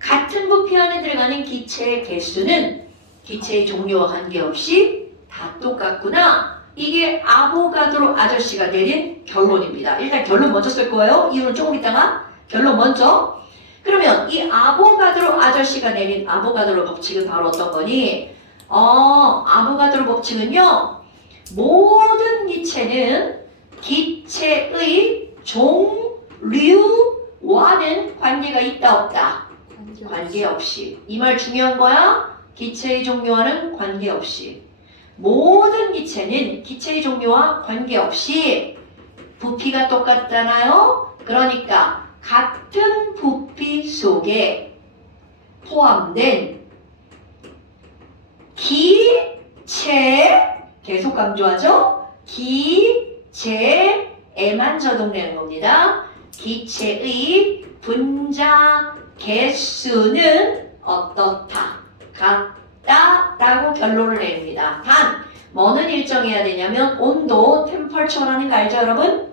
같은 부피 안에 들어가는 기체의 개수는 기체의 종류와 관계없이 다 똑같구나. 이게 아보가드로 아저씨가 내린 결론입니다. 일단 결론 먼저 쓸 거예요. 이유는 조금 있다가 결론 먼저. 그러면 이 아보가드로 아저씨가 내린 아보가드로 법칙은 바로 어떤 거니? 아보가드로 법칙은요. 모든 기체는 기체의 종류와는 관계가 있다 없다? 관계없이. 이 말 중요한 거야. 기체의 종류와는 관계없이. 모든 기체는 기체의 종류와 관계없이 부피가 똑같잖아요. 그러니까 같은 부피 속에 포함된 기체, 계속 강조하죠? 기체에만 적용되는 겁니다. 기체의 분자 개수는 어떻다? 같다라고 결론을 냅니다. 단, 뭐는 일정해야 되냐면 온도, 템퍼처라는 거 알죠 여러분?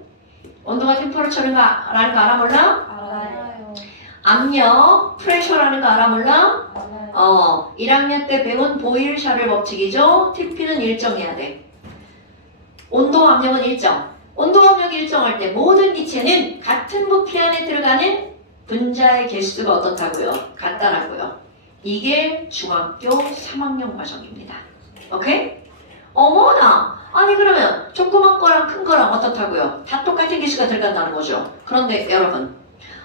온도가 템퍼처라는 거 알아 몰라? 알아요. 압력, 프레셔라는 거 알아 몰라? 알아요. 1학년 때 배운 보일-샤벨 법칙이죠? TP는 일정해야 돼. 온도, 압력은 일정. 온도, 압력이 일정할 때 모든 기체는 같은 부피 안에 들어가는 분자의 개수가 어떻다고요? 같다라고요. 이게 중학교 3학년 과정입니다. 오케이? 어머나! 아니 그러면 조그만 거랑 큰 거랑 어떻다고요? 다 똑같은 개수가 들어간다는 거죠. 그런데 여러분,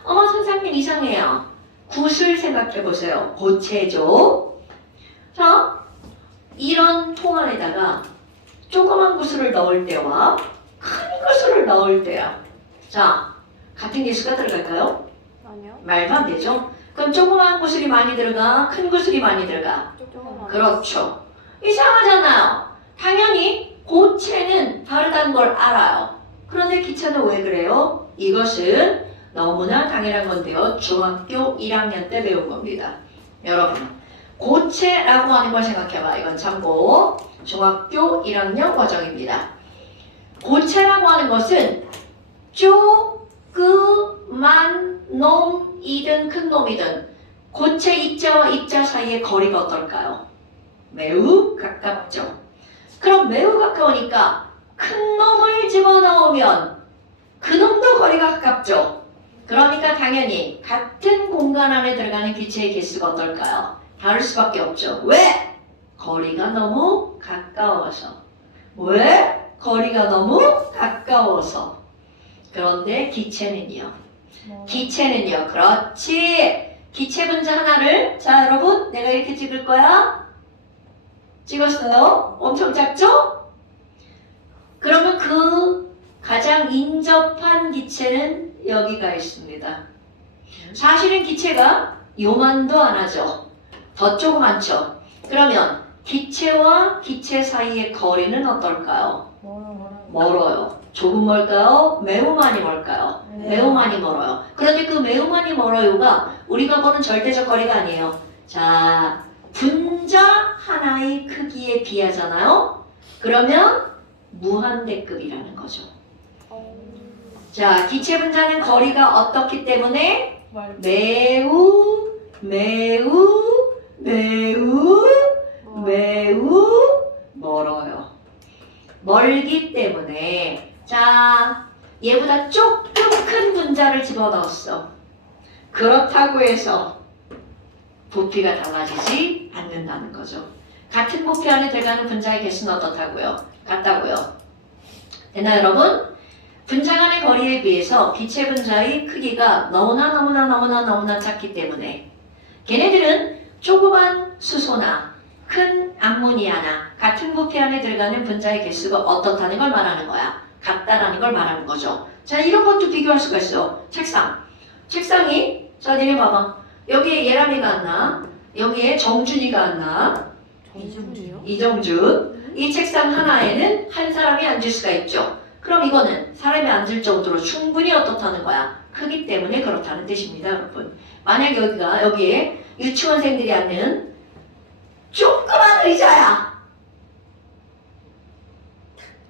어머 선생님 이상해요. 굿을 생각해 보세요. 고체죠. 자, 이런 통 안에다가 조그만 구슬을 넣을 때와 큰 구슬을 넣을 때야. 자, 같은 개수가 들어갈까요? 아니요. 말도 안 되죠. 그럼 조그만 구슬이 많이 들어가? 큰 구슬이 많이 들어가? 조금 그렇죠. 이상하잖아요. 당연히 고체는 다르다는 걸 알아요. 그런데 기체는 왜 그래요? 이것은 너무나 당연한 건데요. 중학교 1학년 때 배운 겁니다. 여러분, 고체라고 하는 걸 생각해봐. 이건 참고 중학교 1학년 과정입니다. 고체라고 하는 것은 조그만 놈이든 큰 놈이든 고체 입자와 입자 사이의 거리가 어떨까요? 매우 가깝죠. 그럼 매우 가까우니까 큰 놈을 집어넣으면 그 놈도 거리가 가깝죠. 그러니까 당연히 같은 공간 안에 들어가는 기체의 개수가 어떨까요? 다를 수밖에 없죠. 왜? 거리가 너무 가까워서. 왜? 거리가 너무 가까워서. 그런데 기체는요. 기체는요. 그렇지. 기체 분자 하나를 자 여러분 내가 이렇게 찍을 거야. 찍었어요. 엄청 작죠? 그러면 그 가장 인접한 기체는 여기가 있습니다. 사실은 기체가 요만도 안 하죠. 더 조그맣죠. 그러면 기체와 기체 사이의 거리는 어떨까요? 멀어요. 조금 멀까요? 매우 많이 멀까요? 매우 많이 멀어요. 그런데 그 매우 많이 멀어요가 우리가 보는 절대적 거리가 아니에요. 자, 분자 하나의 크기에 비하잖아요. 그러면 무한대급이라는 거죠. 자, 기체 분자는 거리가 어떻기 때문에 매우 멀어요. 멀기 때문에 자, 얘보다 조금 큰 분자를 집어넣었어. 그렇다고 해서 부피가 달라지지 않는다는 거죠. 같은 부피 안에 들어가는 분자의 개수는 어떻다고요? 같다고요. 됐나요, 여러분? 분자 간의 거리에 비해서 기체 분자의 크기가 너무나 작기 때문에 걔네들은 조그만 수소나 큰 암모니아나 같은 부피 안에 들어가는 분자의 개수가 어떻다는 걸 말하는 거야. 같다라는 걸 말하는 거죠. 자, 이런 것도 비교할 수가 있어. 책상이 자, 니네 봐봐. 여기에 예람이가 안 나. 여기에 정준이가 안 나. 정준이요? 이정준. 이 책상 하나에는 한 사람이 앉을 수가 있죠. 그럼 이거는 사람이 앉을 정도로 충분히 어떻다는 거야? 크기 때문에 그렇다는 뜻입니다, 여러분. 만약 여기에 유치원생들이 앉는 조그만 의자야.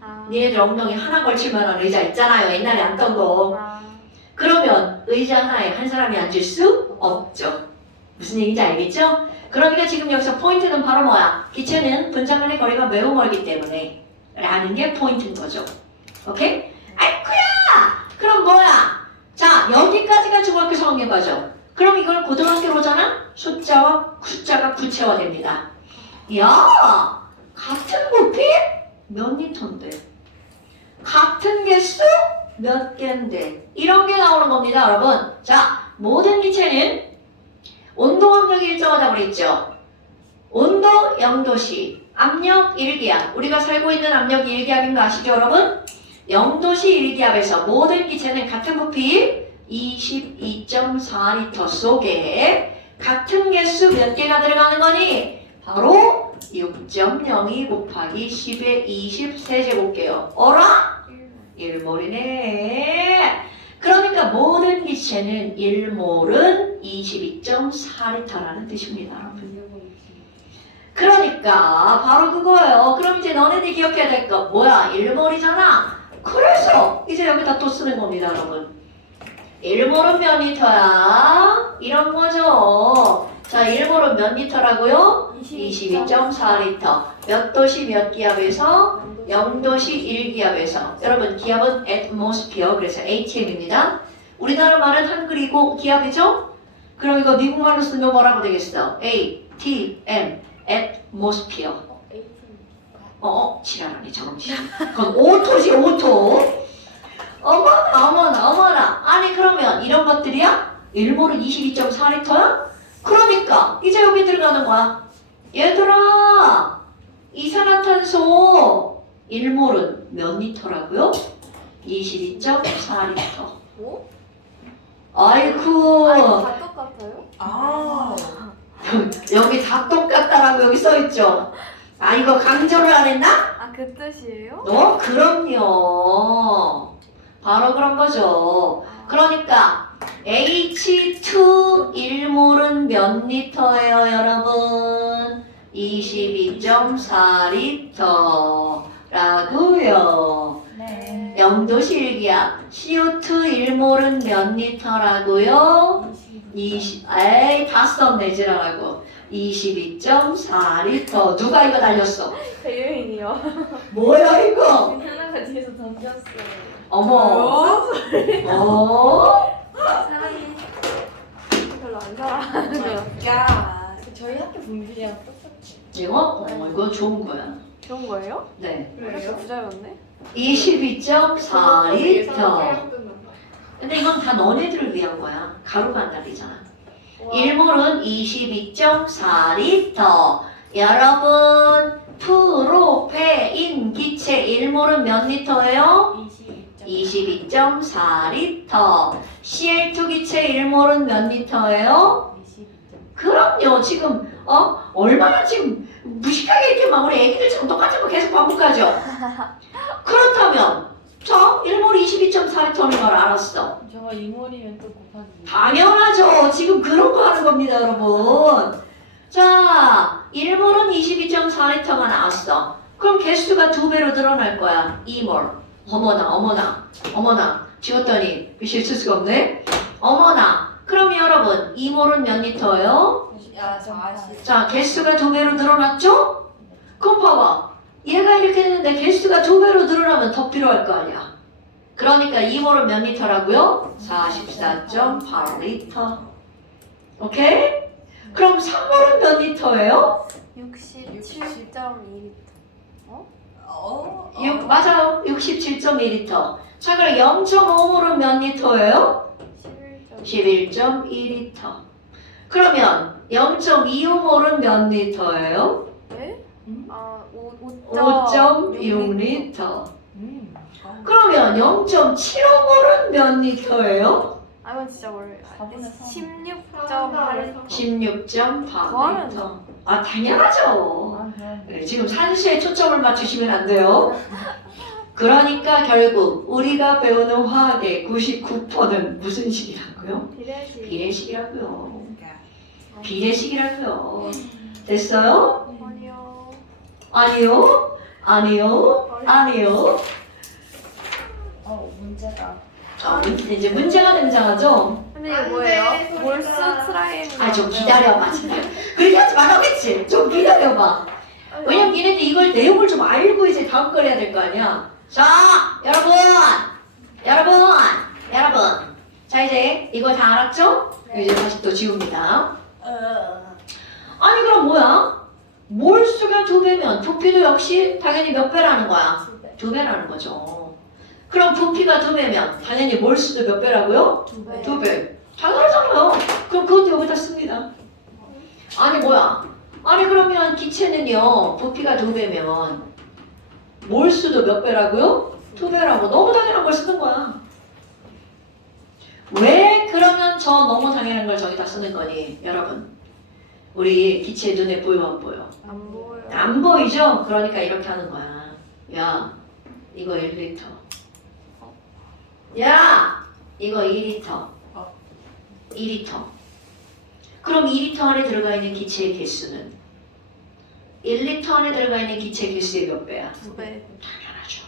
아. 니네들 엉덩이 하나 걸칠 만한 의자 있잖아요. 옛날에 앉던 거. 아. 그러면 의자 하나에 한 사람이 앉을 수 없죠. 무슨 얘기인지 알겠죠? 그러니까 지금 여기서 포인트는 바로 뭐야? 기체는 분자 간의 거리가 매우 멀기 때문에 라는 게 포인트인 거죠. 오케이? 아이쿠야! 그럼 뭐야? 자, 여기까지가 중학교 4학년 과정. 그럼 이걸 고등학교로잖아? 숫자가 구체화됩니다. 야! 같은 부피? 몇 리터인데? 같은 개수? 몇 개인데? 이런 게 나오는 겁니다, 여러분. 자, 모든 기체는 온도 압력이 일정하다고 그랬죠? 온도 0도씨, 압력 1기압. 우리가 살고 있는 압력이 1기압인 거 아시죠, 여러분? 0도씨 1기압에서 모든 기체는 같은 부피 22.4리터 속에 같은 개수 몇 개가 들어가는 거니? 바로 6.02 곱하기 10의 20 세제곱개요. 어라? 1몰이네. 그러니까 모든 기체는 1몰은 22.4리터라는 뜻입니다. 그러니까 바로 그거예요. 그럼 이제 너네들이 기억해야 될 거 뭐야? 1몰이잖아. 그래서 이제 여기다 또 쓰는 겁니다, 여러분. 1몰은 몇 리터야? 이런 거죠. 자, 1몰은 몇 리터라고요? 22.4리터. 몇 도시 몇 기압에서? 0도시 1기압에서. 여러분, 기압은 atmosphere, 그래서 ATM입니다. 우리나라 말은 한글이고 기압이죠? 그럼 이거 미국말로 쓰면 뭐라고 되겠어? ATM, atmosphere. 지랄하니 저놈 씨. 그건 오토지, 오토. 어머나. 아니 그러면 이런 것들이야? 1몰은 22.4리터야? 그러니까 이제 여기 들어가는 거야. 얘들아, 이산화탄소 1몰은 몇 리터라고요? 22.4리터. 뭐? 아이쿠. 아니, 다 똑같아요? 아. 여기 다 똑같다라고 여기 써있죠? 아, 이거 강조를 안 했나? 아, 그 뜻이에요? 그럼요. 바로 그런 거죠. 그러니까 H2 1몰은 몇 리터예요, 여러분? 22.4리터라고요. 네. 0도시 1기압. CO2 1몰은 몇 리터라고요? 다 썼네, 지랄하고. 22.4리터. 누가 이거 달렸어? 배유인이요. 뭐야, 이거? 하나가 뒤에서 던졌어요. 어머. 사람이 별로 안 사랑하는 것 같아요. 야. 저희 학교 분들이랑 똑같이. 이거 좋은 거야. 좋은 거예요? 네. 그래서 부자였네? 22.4리터. 근데 이건 다 너네들을 위한 거야. 가루가 안 달리잖아. 1몰은 22.4리터. 여러분, 프로페인 기체 1몰은 몇 리터예요? 22.4리터. Cl2 기체 1몰은 몇 리터예요? 그럼요. 지금 얼마나 지금 무식하게 이렇게 막 우리 애기들처럼 똑같은 거 계속 반복하죠. 그렇다면 자, 1몰이 22.4리터인 걸 알았어. 저거 2몰이면 또 곱하기. 당연하죠. 지금 그런 거 하는 겁니다, 여러분. 자, 1몰은 22.4리터가 나왔어. 그럼 개수가 2배로 늘어날 거야. 2몰. 어머나. 지웠더니 실수 수가 없네. 어머나. 그럼 여러분, 2몰은 몇 리터예요? 야, 40. 자, 개수가 2배로 늘어났죠? 그럼 봐봐. 얘가 이렇게 되는데 개수가 2배로 늘어나면 더 필요할 거 아니야. 그러니까 2몰은 몇 리터라고요? 44.8리터. 오케이? 그럼 3몰은 몇 리터예요? 67.2리터. 맞아요. 67.2리터. 자, 그럼 0.5몰은 몇 리터예요? 11.2리터. 그러면 0.25몰은 몇 리터예요? 네? 음? 아, 5.6리터. 그러면 0.75몰은 몇 리터예요? 아, 이건 진짜 모르겠어요. 4분의 3. 16.8리터. 16.8리터. 더하면 아, 당연하죠. 아, 네, 지금 산수에 초점을 맞추시면 안 돼요. 그러니까 결국 우리가 배우는 화학의 99%는 무슨 식이라고요? 비례식. 비례식이라고요. 비례식이라고요. 됐어요? 아니요. 아니요? 아니요? 아니요? 문제다. 이제 문제가 등장하죠? 근데 이게 뭐예요? 몰수 트라이앵글. 아, 좀 기다려봐, 진짜. 그렇게 하지 말라고 했지? 좀 기다려봐. 왜냐면 얘네들 이걸 내용을 좀 알고 이제 다음 걸 해야 될 거 아니야. 자, 여러분! 여러분! 자, 이제 이거 다 알았죠? 이제 다시 또 지웁니다. 아니, 그럼 뭐야? 몰수가 2배면 부피도 역시 당연히 몇 배라는 거야? 2배라는 거죠. 그럼 부피가 2배면 당연히 몰수도 몇 배라고요? 2배. 당연하잖아요. 그럼 그것도 여기다 씁니다. 아니 뭐야? 아니 그러면 기체는요 부피가 2배면 몰수도 몇 배라고요? 2배라고. 너무 당연한 걸 쓰는 거야. 왜 그러면 저 너무 당연한 걸 저기다 쓰는 거니? 여러분 우리 기체 눈에 보여 안 보여? 안 보여요. 안 보이죠? 그러니까 이렇게 하는 거야. 야 이거 1리터. 야 이거 2리터. 2리터. 그럼 2리터 안에 들어가 있는 기체의 개수는 1리터 안에 들어가 있는 기체 개수의 몇 배야? 2배. 당연하죠.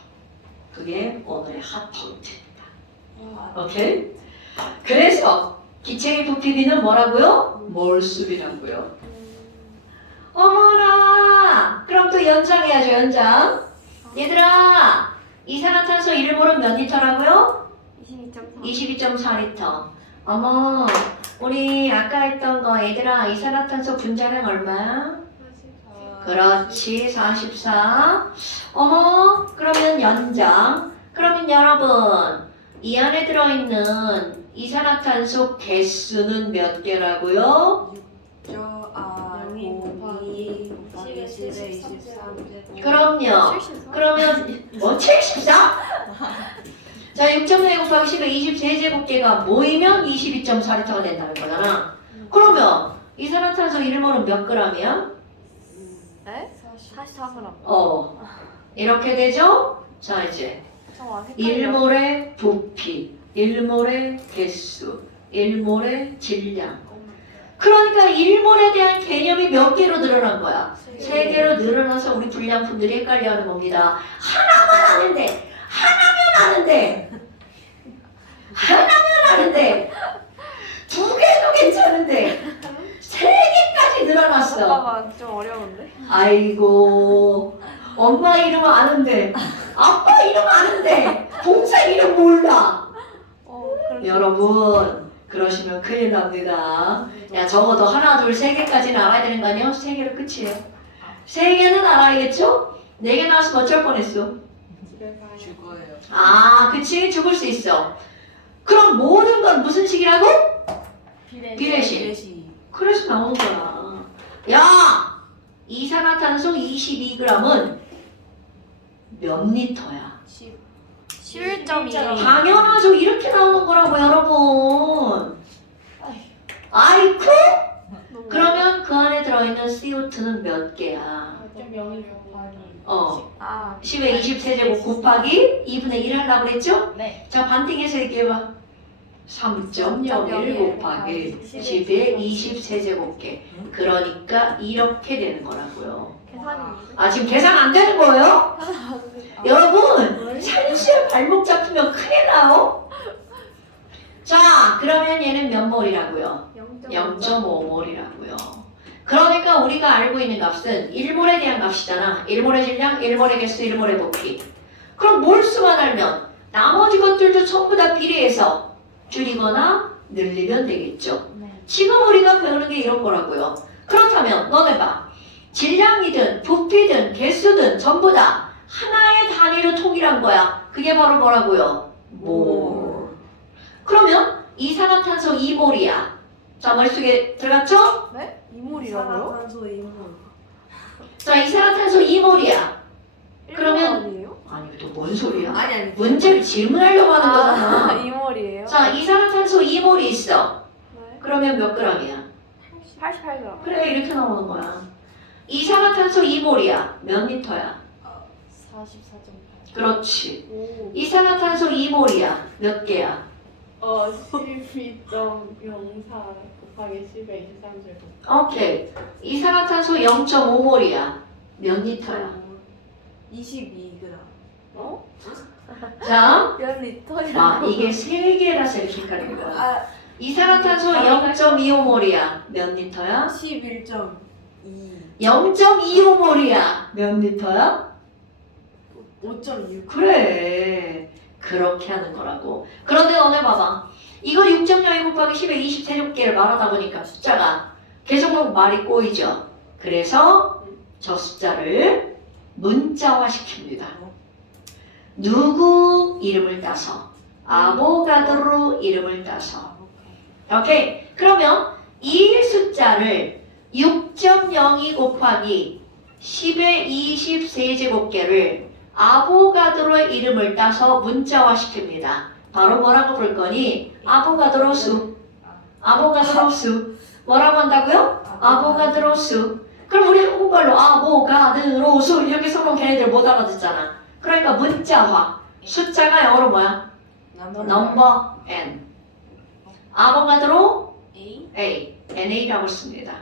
그게 오늘의 핫 포인트입니다. 오케이? 그래서 기체의 부피비는 뭐라고요? 몰수비라고요. 어머나! 그럼 또 연장해야죠, 연장. 얘들아, 이산화탄소 1몰은 몇 리터라고요? 22.4. 22.4리터. 어머, 우리 아까 했던 거 얘들아 이산화탄소 분자량 얼마야? 그렇지 44. 어머 그러면 연장. 그러면 여러분 이 안에 들어있는 이산화탄소 개수는 몇 개라고요? 그럼요. 74? 그러면 뭐 74? 자 6.4 곱하기 10의 23제곱계가 모이면 22.4리터가 된다는 거잖아. 그러면 이산화탄소 1몰은 몇 g이야? 네? 44g. 이렇게 되죠? 자 이제 잠깐만 헷갈려. 1몰의 부피, 1몰의 개수, 1몰의 질량. 그러니까 1몰에 대한 개념이 몇 개로 늘어난 거야? 3개로 늘어나서 우리 불량품들이 헷갈려하는 겁니다. 하나만 하는데 2개도 괜찮은데 3개까지 늘어났어. 잠깐만 좀 어려운데? 아이고 엄마 이름 아는데 아빠 이름 아는데 동생 이름 몰라. 그렇죠. 여러분 그러시면 큰일 납니다. 야 적어도 하나 둘 세 개까지는 알아야 되는 거 아니에요? 3개로 끝이에요. 3개는 알아야겠죠? 4개 나왔으면 어쩔 뻔했어. 죽어요. 아 그치 죽을 수 있어. 그럼 모든 건 무슨 식이라고? 비례식. 그래서 나오는 거야. 야 이산화탄소 22g은 몇 리터야? 11.2. 당연하죠. 이렇게 나오는 거라고 여러분. 아이쿠? 그러면 그 안에 들어있는 CO2는 몇 개야? 10의 20세제곱 곱하기 2분의 1 하려고 그랬죠? 네. 자 반띵해서 얘기해봐. 3.01 곱하기 10의 20세제곱계. 그러니까 이렇게 되는 거라고요. 계산이 아 지금 계산 안 되는 거예요? 여러분 산수에 발목 잡히면 큰일 나요. 자 그러면 얘는 몇 몰이라고요? 0.5몰이라고요. 그러니까 우리가 알고 있는 값은 1몰에 대한 값이잖아. 1몰의 질량, 1몰의 개수, 1몰의 부피. 그럼 몰수만 알면 나머지 것들도 전부 다 비례해서 줄이거나 늘리면 되겠죠. 지금 우리가 배우는 게 이런 거라고요. 그렇다면 너네 봐. 질량이든 부피든 개수든 전부 다 하나의 단위로 통일한 거야. 그게 바로 뭐라고요? 몰. 그러면 이산화탄소 2몰이야. 자 머릿속에 들어갔죠? 네? 2몰이라고요? 자 이산화탄소 2몰이야. 그러면- 아니에요? 아니 이게 또 뭔 소리야? 아니. 문제를 질문하려고 하는 거잖아. 2몰이에요? 자 이산화탄소 2몰이 있어. 네. 그러면 몇 g이야? 88g. 그래 이렇게 나오는 거야. 이산화탄소 2몰이야. 몇 리터야? 44.8. 그렇지. 오. 이산화탄소 2몰이야. 몇 개야? 12.04 곱하기 10에 23제곱. 오케이. 이산화탄소 0.5몰이야. 몇 리터야? 22g. 어? 자, 몇 리터야? 아, 이게 세 개라서 이렇게 헷갈린 거야. 아, 이산화탄소 0.25몰이야. 몇 리터야? 11.2. 0.25몰이야. 몇 리터야? 5.6. 그래. 그렇게 하는 거라고. 그런데 너네 봐봐. 이거 6.02 곱하기 10에 20세제곱계를 말하다 보니까 숫자가 계속 말이 꼬이죠. 그래서 저 숫자를 문자화 시킵니다. 누구 이름을 따서? 아보가드로 이름을 따서. 오케이. 그러면 이 숫자를 6.02 곱하기 10의 20세제곱계를 아보가드로의 이름을 따서 문자화 시킵니다. 바로 뭐라고 부를 거니? 아보가드로 수. 아보가드로 수. 뭐라고 한다고요? 아보가드로 수. 그럼 우리 한국말로 아보가드로 수 이렇게 써놓은 걔네들 못 알아듣잖아. 그러니까 문자화. 숫자가 영어로 뭐야? 넘버 n. 아보가드로 A? A. NA라고 씁니다.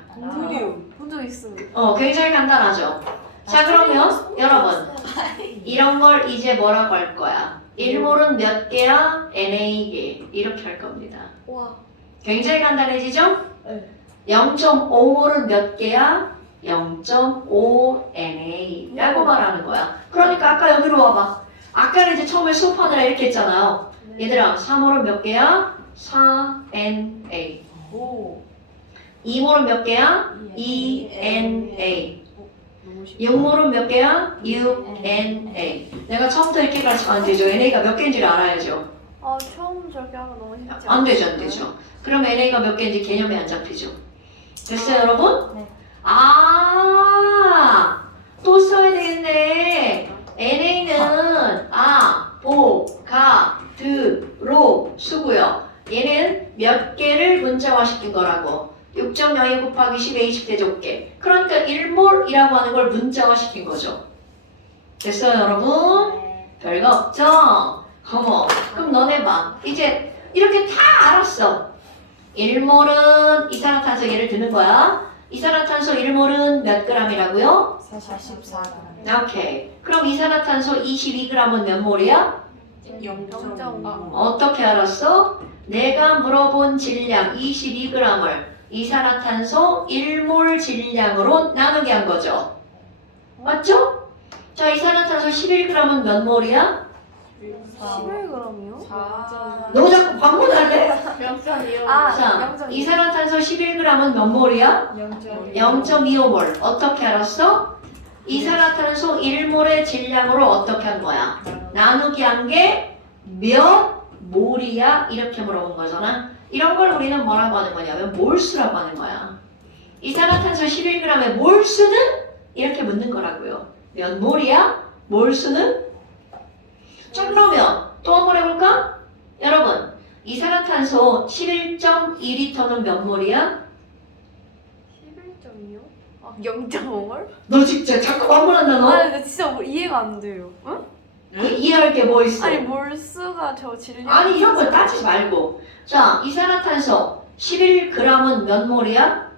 트리움. 본적 있어요. 굉장히 간단하죠? 자, 그러면 여러분 이런 걸 이제 뭐라고 할 거야? 1몰은 몇 개야? NA개. 이렇게 할 겁니다. 와. 굉장히 간단해지죠? 네. 0.5몰은 몇 개야? 0.5 NA라고 말하는 거야. 그러니까 아까 여기로 와봐. 아까는 이제 처음에 수업하느라 이렇게 했잖아요. 얘들아, 3몰은 몇 개야? 4 NA. 오. 2몰은 몇 개야? 2 NA. 너무 쉽다. 6몰은 몇 개야? 6 NA. 내가 처음부터 이렇게 가르치면 안 되죠. NA가 몇 개인지를 알아야죠. 처음 저렇게 하면 너무 쉽지 안 되죠, 안 되죠. 그럼 NA가 몇 개인지 개념이 안 잡히죠. 됐어요, 여러분? 네. 또 써야 되겠네. NA는 보가드로 수고요. 얘는 몇 개를 문자화시킨 거라고. 6.02 곱하기 10의 20대제곱계. 그러니까 1몰이라고 하는 걸 문자화시킨 거죠. 됐어요, 여러분? 별거 없죠? 어머, 그럼 너네 봐. 이제 이렇게 다 알았어. 1몰은 이산화탄소 예를 드는 거야. 이산화탄소 1몰은 몇 g이라고요? 44g. 오케이. 그럼 이산화탄소 22g은 몇 몰이야? 0.5. 어떻게 알았어? 내가 물어본 질량 22g을 이산화탄소 1몰 질량으로 나누게 한 거죠. 맞죠? 자, 이산화탄소 11g은 몇 몰이야? 11g이요? 너 자꾸 반문할래? 0.25. 자, 이산화탄소 11g은 몇 몰이야? 0.25몰. 어떻게 알았어? 이산화탄소 1몰의 질량으로 어떻게 한 거야? 나누기 한 게 몇 몰이야? 이렇게 물어본 거잖아. 이런 걸 우리는 뭐라고 하는 거냐면 몰수라고 하는 거야. 이산화탄소 11g의 몰수는 이렇게 묻는 거라고요. 몇 몰이야? 몰수는? 자, 그러면 또 한 번 해볼까? 여러분, 이산화탄소 11.2리터는 몇 몰이야? 11.2요? 0.5몰? 너 진짜 자꾸 반문한다 너. 근데 진짜 이해가 안 돼요. 응? 이해할 게 뭐 있어? 아니 몰수가 저 질량. 아니 이런 걸 따지지 말고. 자, 이산화탄소 11g은 몇 몰이야?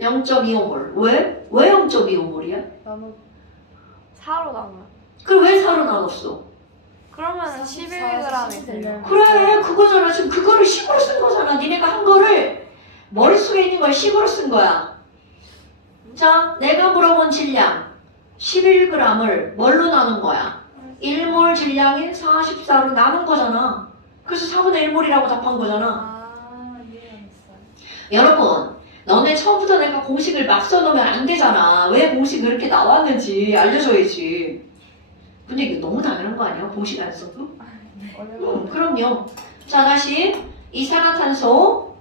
0.25. 0.25몰. 왜? 왜 0.25몰이야? 나무 4로 나눠요. 그럼 왜 4로 나눴어? 그러면 11g이 돼요. 그래, 그거잖아. 지금 그거를 식으로 쓴 거잖아. 니네가 한 거를 머릿속에 있는 걸 식으로 쓴 거야. 자, 내가 물어본 질량 11g을 뭘로 나눈 거야? 1몰 질량인 44로 나눈 거잖아. 그래서 4분의 1몰이라고 답한 거잖아. 이해 안 했어요. 여러분, 너네 처음부터 내가 공식을 막 써놓으면 안 되잖아. 왜 공식이 그렇게 나왔는지 알려줘야지. 근데 이게 너무 당연한 거 아니야? 공식 안 써도? 그럼요. 자, 다시 이산화탄소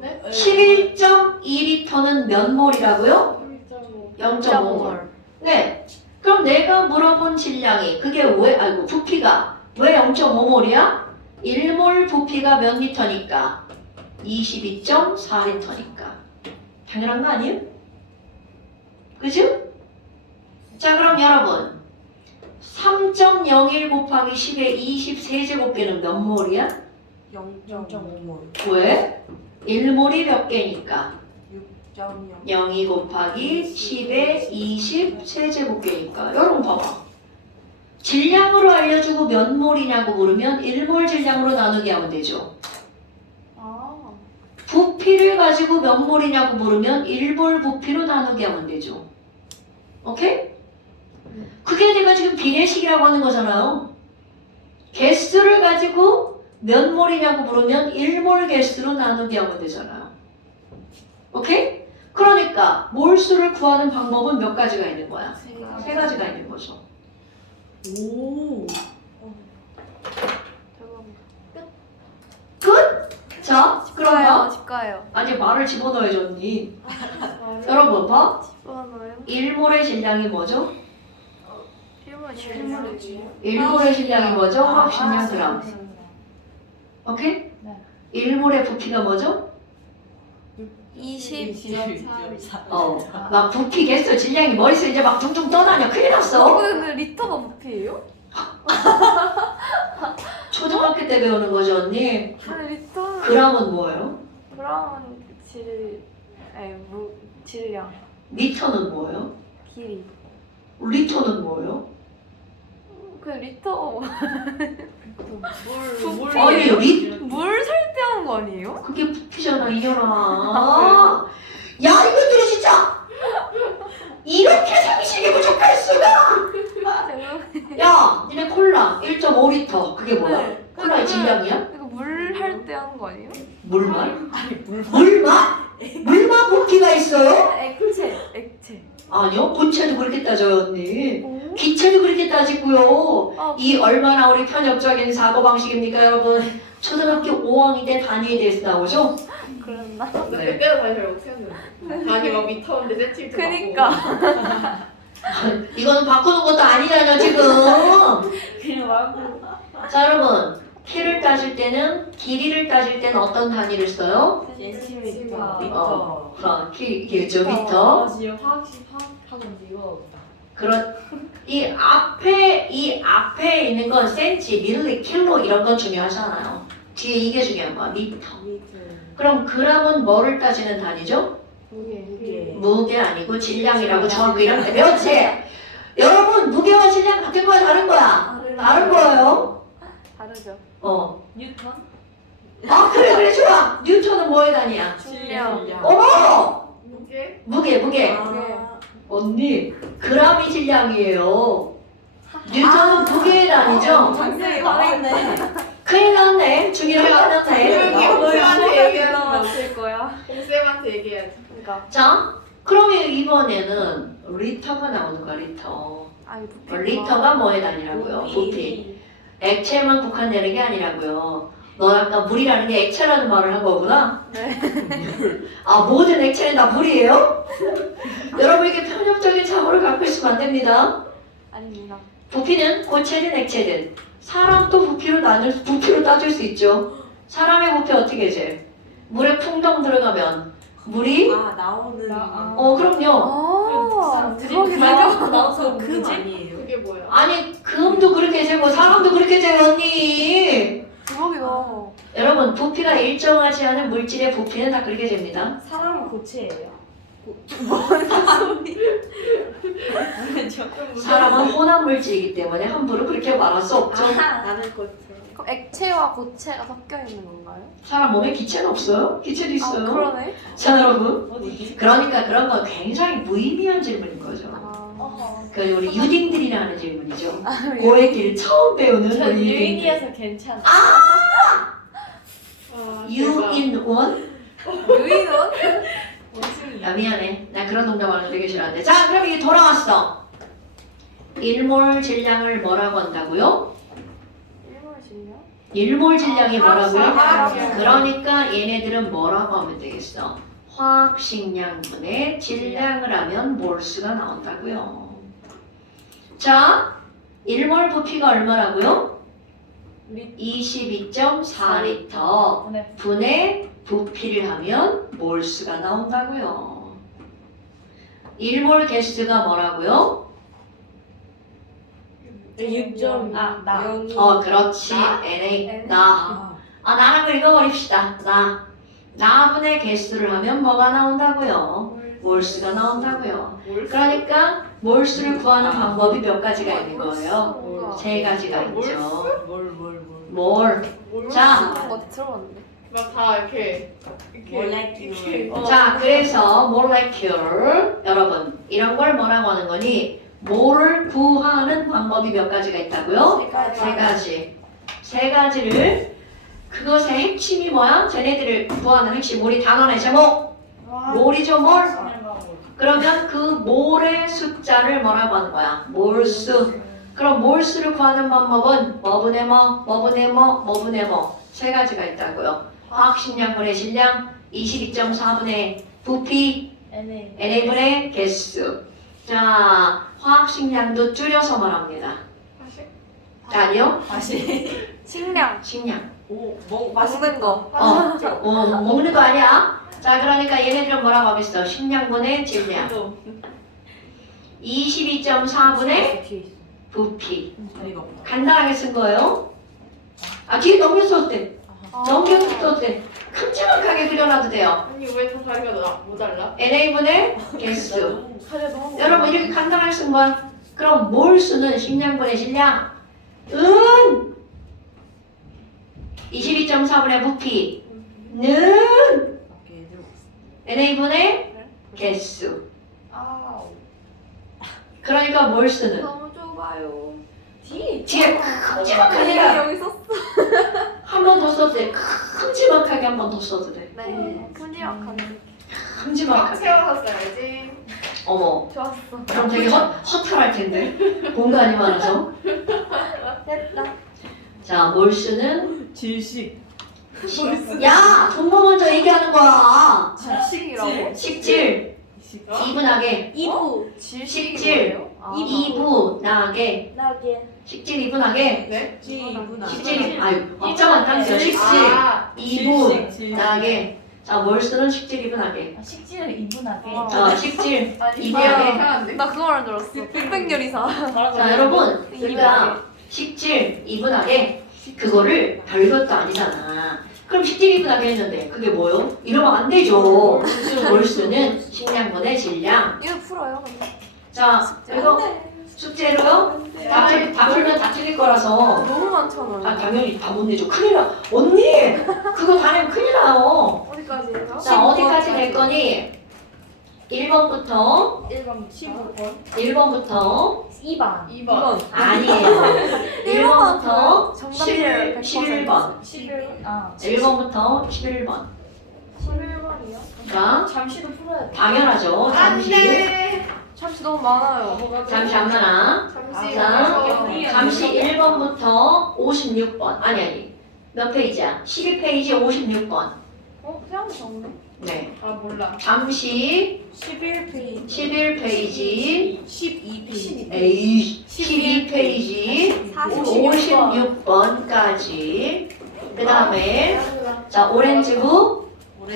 네? 11.2리터는 몇 몰이라고요? 0.5몰. 네. 그럼 내가 물어본 질량이 그게 왜 부피가 왜 0.5몰이야? 1몰 부피가 몇 리터니까? 22.4리터니까. 당연한 거 아니에요? 그죠? 자, 그럼 여러분 3.01 곱하기 10의 23제곱계는 몇 몰이야? 0.5몰. 왜? 1몰이 몇 개니까? 6.0. 02 곱하기 10의 23제곱계니까. 여러분 봐봐. 질량으로 알려주고 몇 몰이냐고 물으면 1몰 질량으로 나누기 하면 되죠. 아. 부피를 가지고 몇 몰이냐고 물으면 1몰 부피로 나누기 하면 되죠. 오케이? 그게 내가 지금 비례식이라고 하는 거잖아요. 개수를 가지고 몇 몰이냐고 물으면 1몰 개수로 나누기 하면 되잖아요. 오케이? 그러니까 몰수를 구하는 방법은 몇 가지가 있는 거야? 세 가지가 있는 거죠. 오. 자, 그럼 가요. 봐. 집 가요. 아니 말을 집어넣어야지 언니. 여러분 봐. 집어넣어요. 1몰의 질량이 뭐죠? 필물 실물의 질량. 1몰의 질량이 뭐죠? 화학식량 그람. 오케이? 네. 1몰의 부피가 뭐죠? 24. 막 부피 개수 질량이 머릿속에 이제 막 둥둥 떠다녀. 큰일 났어. 근데 리터가 부피예요? 초등학교 때 배우는 거죠 언니. 근데 리터는 그람은 뭐예요? 그런 질량, 미터는 뭐예요? 길이. 리터는 뭐예요? 그 리터 물. 아니 물 살 때 하는 거 아니에요? 그게 부피잖아 이년아. 야 이것들이 진짜 이렇게 상식이 부족할 수가. 야 니네 콜라 1.5리터 그게 뭐야? 네. 콜라의 질량이야? 이거 물 할 때 하는 거 아니에요? 물맛? 물맛? 물맛 부피가 있어요? 액체. 아니요 고체도 그렇게 따져요 언니. 오? 기체도 그렇게 따지고요. 아, 이 얼마나 우리 편협적인 사고방식입니까 여러분. 초등학교 5학년 때 단위에 대해서 나오죠? 그랬나? 네. 그때도 다시 잘 못했는데. 단위 막 미터인데 센티미터. 그니까. 이거는 바꾸는 것도 아니잖아 지금. 그냥 말고. 자 여러분 키를 따질 때는 길이를 따질 때는 어떤 단위를 써요? 센티미터. 미터. 저 미터. 지금 화학식 화학학원지 이거. 그런 이 앞에 있는 건 센치, 밀리, 킬로 이런 건 중요하잖아요. 뒤에 이게 중요한 거야 미터. 그럼 그람은 뭐를 따지는 단위죠? 무게. 무게 아니고 질량이라고 정확히 이렇게 배웠지? 여러분 무게와 질량 같은 거야 다른 거야? 다른 거예요. 다르죠. 뉴턴? 아 그래 좋아. 뉴턴은 뭐의 단위야? 질량. 어머! 무게? 무게. 언니 그람이 질량이에요. 뉴턴은 무게의 단위죠? 장생이 나왔네. 큰일 났네. 중이랑 끝났네. 조용히 공쌤한테 얘기하지 마. 맞을 거야. 공쌤한테 얘기해야지. 그러니까. 자 그러면 이번에는 리터가 나오는 거야 리터. 아니 부피. 리터가 뭐의 단위라고요? 부피. 액체만 국한되는 게 아니라고요. 너 아까 물이라는 게 액체라는 말을 한 거구나? 네. 아 모든 액체는 다 물이에요? 여러분 이게 편협적인 사고를 갖고 있으면 안 됩니다. 아닙니다. 부피는 고체든 액체든 사람도 부피로 따질 수 있죠. 사람의 부피 어떻게 재? 물에 풍덩 들어가면 물이 나오는. 그럼요. 아, 대박이다. 나와서 금 아니에요. 그게 뭐야? 아니 금도 그렇게 재고 사람도 그렇게 재요 언니. 대박이다. 여러분 부피가 일정하지 않은 물질의 부피는 다 그렇게 잽니다. 사람은 고체예요. 사람은 혼합 물질이기 때문에 함부로 그렇게 말할 수 없죠. 나는 고체. 그럼 액체와 고체가 섞여 있는 건가요? 사람 몸에 기체는 없어요? 기체도 있어요. 아, 그러네. 자 여러분 어디? 그러니까 그런 건 굉장히 무의미한 질문인 거죠. 아, 그 우리 유딩들이나 하는 질문이죠. 고액기를 처음 배우는 전 우리 유딩들. 유인이어서 괜찮아. 유인원? 유인원? 야 미안해. 나 그런 농담하는 거 되게 싫어하는데. 자 그럼 이게 돌아왔어. 1몰 질량을 뭐라고 한다고요? 일몰 질량? 1몰 질량이 뭐라고요? 화학식량. 그러니까 얘네들은 뭐라고 하면 되겠어? 화학식량분의 질량을 하면 몰수가 나온다고요. 자, 1몰 부피가 얼마라고요? 22.4리터 네. 분의 부피를 하면 몰수가 나온다고요. 1몰 개수가 뭐라고요? 6점. 아, 나. 그렇지. 나? NA 나. 나라고 읽어버립시다. 나분의 개수를 하면 뭐가 나온다고요? 몰수가 나온다고요. 그러니까 몰수를 구하는 방법이 몇 가지가 있는 거예요? 3가지가 있죠. 몰. 자, 어디 들어봤는데? 막 다 이렇게 몰라요. 자, 그래서 molecule 여러분 이런 걸 뭐라고 하는 거니? 몰을 구하는 방법이 몇 가지가 있다고요? 3가지. 3가지를 그것의 핵심이 뭐야? 쟤네들을 구하는 핵심 우리 단원의 제목 몰이죠 몰. 그러면 그 몰의 숫자를 뭐라고 하는 거야? 몰수. 그럼 몰수를 구하는 방법은 뭐분의 뭐분의 뭐분의 3가지가 있다고요. 화학식량분의 질량 22.4분의 부피 NA. NA분의 개수. 자, 화학식량도 줄여서 말합니다. 아니요? 다시. 식량. 식량. 먹는 거. 먹는 거 아니야? 자, 그러니까 얘네들은 뭐라고 하겠어? 식량분의 질량. 22.4분의 부피. 간단하게 쓴 거예요. 뒤에 넘겨서 돼. 넘겨서 돼. 큼지막하게 그려놔도 돼요. 아니 왜 다 다리가 모자라? NA분의 개수. 여러분 이렇게 간단하게 쓴 거야. 그럼 몰수는 식량분의 질량. 22.4분의 부피는 NA분의 개수. 그러니까 몰수는 너무 좁아요. 뒤에 큼지막하게 여기 썼어. 한 번 더 써도 돼. 큼지막하게 한 번 더 써도 돼. 네. 큼지막하네. 꽉 큼지막하게. 채워서 써야지. 어머. 좋았어. 그럼 되게 허탈할 텐데. 공간이 많아서. 됐다. 자, 몰수는 질식. 야! 정보 먼저 얘기하는 거야. 질식이라고? 식질. 이분하게. 이부. 질식이 식질. 뭐예요? 이분하게. 나게. 식질 이분하게. 네? 식질. 아유, 걱정은 땅이죠. 식질. 이분하게. 자, 몰수는 식질 이분하게. 식질을 이분하게. 식질 아니 이분하게. 이상한데? 나 그거 말인 줄 알았어. 빅뱅요리사. 자, 여러분. 그러니까 식질 이분하게. 그거를 별것도 아니잖아. 그럼 식질 이분하게 했는데 그게 뭐요? 이러면 안 되죠. 몰수는 식량분의 질량. 이거 풀어요, 근데. 자, 이거 숙제로요? 다 풀면 다 틀릴 거라서. 너무 많잖아요. 당연히 다 못 내죠. 큰일 나. 언니! 그거 다 내면 큰일 나요. 어디까지 해요? 자, 어디까지 낼 거니? 1번부터 1번 15번. 1번부터 2번. 2번. 아니에요. 1번부터 정답률 11번. 11. 1번부터 11번. 11번이요? 자, 잠시도 풀어야 돼. 당연하죠. 잠시. 안돼. 잠시 너무 많아요. 잠시 안 많아. 잠시. 자, 여기. 잠시 1번부터 56번. 아니. 몇 페이지야? 12페이지 56번. 생각이 적네. 네. 아 몰라. 잠시 11페이지. 11페이지 12페이지. 에이 12페이지 56번까지. 그 다음에 자 오렌지부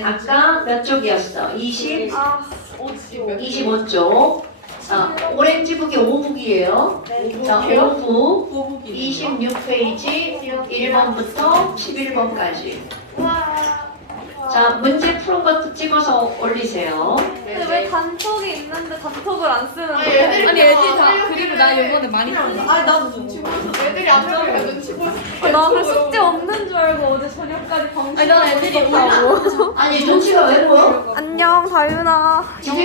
아까 몇 쪽이었어? 20, 아, 25쪽. 자 오렌지북이 5북이에요. 자 5북 26페이지 1번부터 11번까지. 자 문제 푸는 것도 찍어서 올리세요. 근데 왜 단톡이 있는데 단톡을 안 쓰는 아니, 거야? 애들이 아니 애들이 다 다 그림을 나 이번에 많이 썼어. 아 나도 눈치 보였어. 애들이 앞에 눈치 보였어. 나 그래 숙제 없는 줄 알고 어제 저녁까지 방송. 아니, 난 애들이 없다고. 아니 눈치가 왜 보여? 안녕 다윤아. 지금